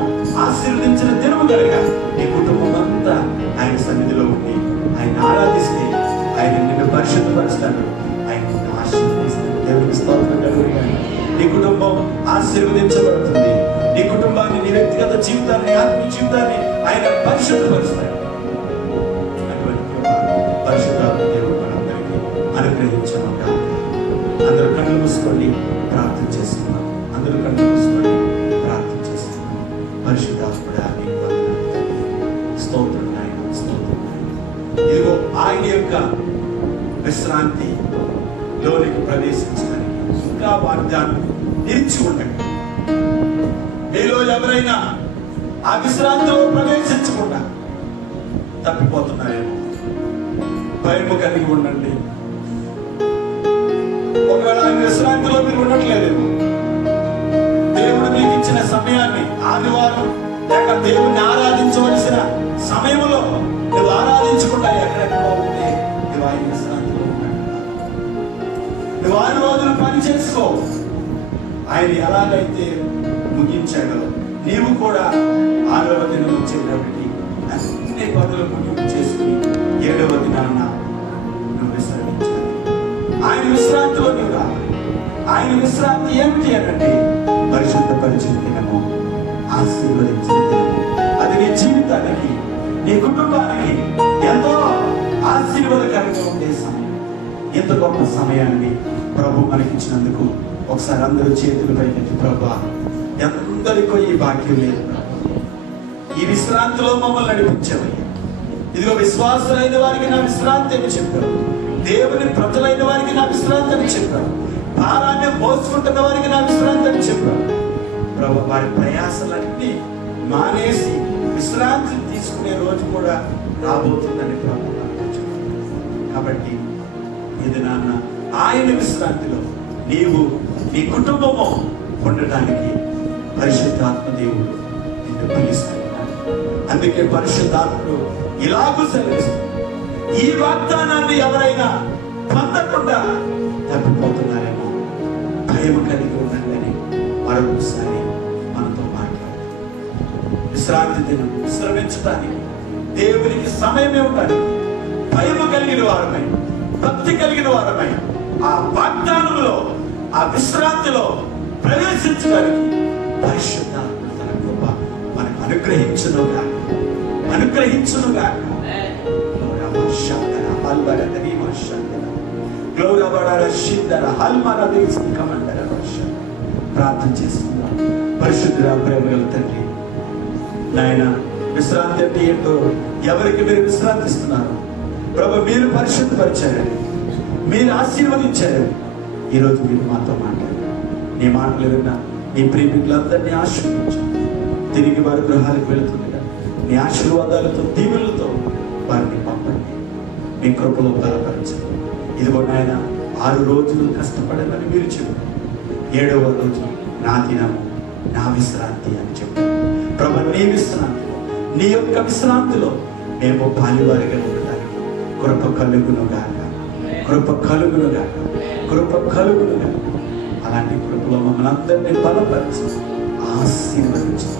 ఆశీర్వదించిన దినము కనుక నీ కుటుంబం అంతా ఆయన సన్నిధిలో ఉండి ఆయన ఆరాధిస్తే ఆయన నిన్ను పరిశుద్ధపరుస్తాడు, ఆయన నిన్ను ఆశీర్వదిస్తాడు. దేవునికి స్తోత్రం కలుగును. నీ కుటుంబం ఆశీర్వదించబడుతుంది. నీ కుటుంబాన్ని, నీ వ్యక్తిగత జీవితాన్ని, ఆత్మీయ జీవితాన్ని ఆయన పరిశుద్ధపరుస్తాడు. అటువంటి పరిశుద్ధాత్మ దేవుడు మనందరికీ అనుగ్రహించను గాక. అందరూ కళ్ళు మూసుకోండి, ప్రార్థన చేసుకున్నాం. అందరూ కళ్ళు మూసుకోండి, ప్రార్థన చేసుకున్నాం. పరిశుద్ధాత్ముడా నీకు వందనాలు. స్తోత్రం నాయన, స్తోత్రం నాయన. ఇదిగో ఆయన యొక్క విశ్రాంతి లోనికి ప్రవేశించడానికి ఇంకా వాగ్దానం నిలిచి ఉండండి. మీలో ఎవరైనా ఆ విశ్రాంతిలో ప్రవేశించకుండా తప్పిపోతున్నారేమో భయము కలిగి ఉండండి. ఒకవేళ ఆ విశ్రాంతిలో మీరు ఉండట్లేదేమో, దేవుడు మీకు ఇచ్చిన సమయాన్ని, ఆదివారం లేక దేవుణ్ణి ఆరాధించవలసిన సమయంలో నువ్వు ఆరాధించకుండా ఎక్కడెక్కడో ఉంటే నువ్వు ఆయన విశ్రాంతిలో ఉన్నాడు. నువ్వు 6 రోజులు పని చేసుకో. ఆయన ఎలాగైతే ముగించాడో నీవు కూడా 6వ దినం వచ్చేటప్పటికి అన్ని పనులు ముగింపు చేసుకుని 7వ దినాన్న నువ్వు విశ్రమించాలి. ఆయన విశ్రాంతిలో నువ్వు రావాలి. ఆయన విశ్రాంతి ఏమిటి అనంటే పరిశుద్ధపరిచిన దినము, ఆశీర్వదించిన దినము. అది నీ జీవితానికి, నీ కుటుంబానికి ఎంతో ఆశీర్వాదకరంగా ఉండే సమయం. ఇంత గొప్ప సమయాన్ని ప్రభు మనకిచ్చినందుకు ఒకసారి అందరూ చేతులు పైకెత్తి, ప్రభువా ఎందరికో ఈ భాగ్యం లేదు, ఈ విశ్రాంతిలో మమ్మల్ని నడిపించవయ్యా. ఇదిగో విశ్వాసులైన వారికి నా విశ్రాంతి అని చెప్పారు, దేవుని ప్రజలైన వారికి నా విశ్రాంతి అని చెప్పారు, భారాన్ని మోసుకుంటున్న వారికి నా విశ్రాంతి అని చెప్పారు. ప్రభు వారి ప్రయాసలన్నీ మానేసి విశ్రాంతి తీసుకునే రోజు కూడా రాబోతుందని ప్రభు కాబట్టి ఇది నాన్న ఆయన విశ్రాంతిలో నీవు, నీ కుటుంబము ఉండటానికి పరిశుద్ధాత్మ దేవుడు నిన్ను పిలుస్తున్నాడు. అందుకే పరిశుద్ధాత్ముడు ఇలాగూ సెలవిస్తున్నాడు. ఈ వాగ్దానాన్ని ఎవరైనా పొందకుండా తప్పిపోతున్నారేమో భయం కలిగి ఉండండి మరొకసారి మనతో మాట్లాడు. విశ్రాంతి దినం విశ్రమించడానికి, దేవునికి సమయం ఇవ్వడానికి భయము కలిగిన వారమై, భక్తి కలిగిన వారమై ఆ వాగ్దానంలో, ఆ విశ్రాంతిలో ప్రవేశించడానికి పరిశుద్ధాత్మ తన కృప మనకు అనుగ్రహించునుగా. ప్రార్థన చేస్తున్నాం. పరిశుద్ధ ప్రేమగల తండ్రి నాయన, విశ్రాంతి అంటే ఏంటో ఎవరికి మీరు విశ్రాంతిస్తున్నారు ప్రభు, మీరు పరిశుద్ధపరిచారని, మీరు ఆశీర్వదించారని ఈరోజు మీరు మాతో మాట్లాడారు. నీ మాటలు విన్నా నీ ప్రేమికులందరినీ ఆశీర్వదించారు. తిరిగి వారి గృహాలకు వెళుతుండగా నీ ఆశీర్వాదాలతో, దీవులతో వారిని పంపండి. మీ కృపలో బలపరచండి. ఇదిగో నాయన 6 రోజులు కష్టపడాలని మీరు చెప్పారు. 7వ రోజు నా దినము, నా విశ్రాంతి అని చెప్పారు. ప్రభు, నీ విశ్రాంతిలో, నీ యొక్క విశ్రాంతిలో మేము పాలివారిగా ఉండడానికి కృప కలుగునుగాక, కృప కలుగునుగాక, కృప కలుగునుగాక. అలాంటి కృపలో మమ్మల్ని అందరినీ బలపరిచి ఆశీర్వదించు.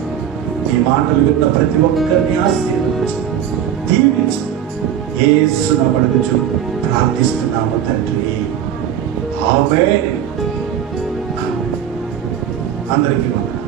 ఈ మాటలు విన్న ప్రతి ఒక్కరిని ఆశీర్వదించు, దీవించు. యేసును అడుగుచు ప్రార్థిస్తున్నాము తండ్రి, ఆమేన్. అందరికీ వందనాలు.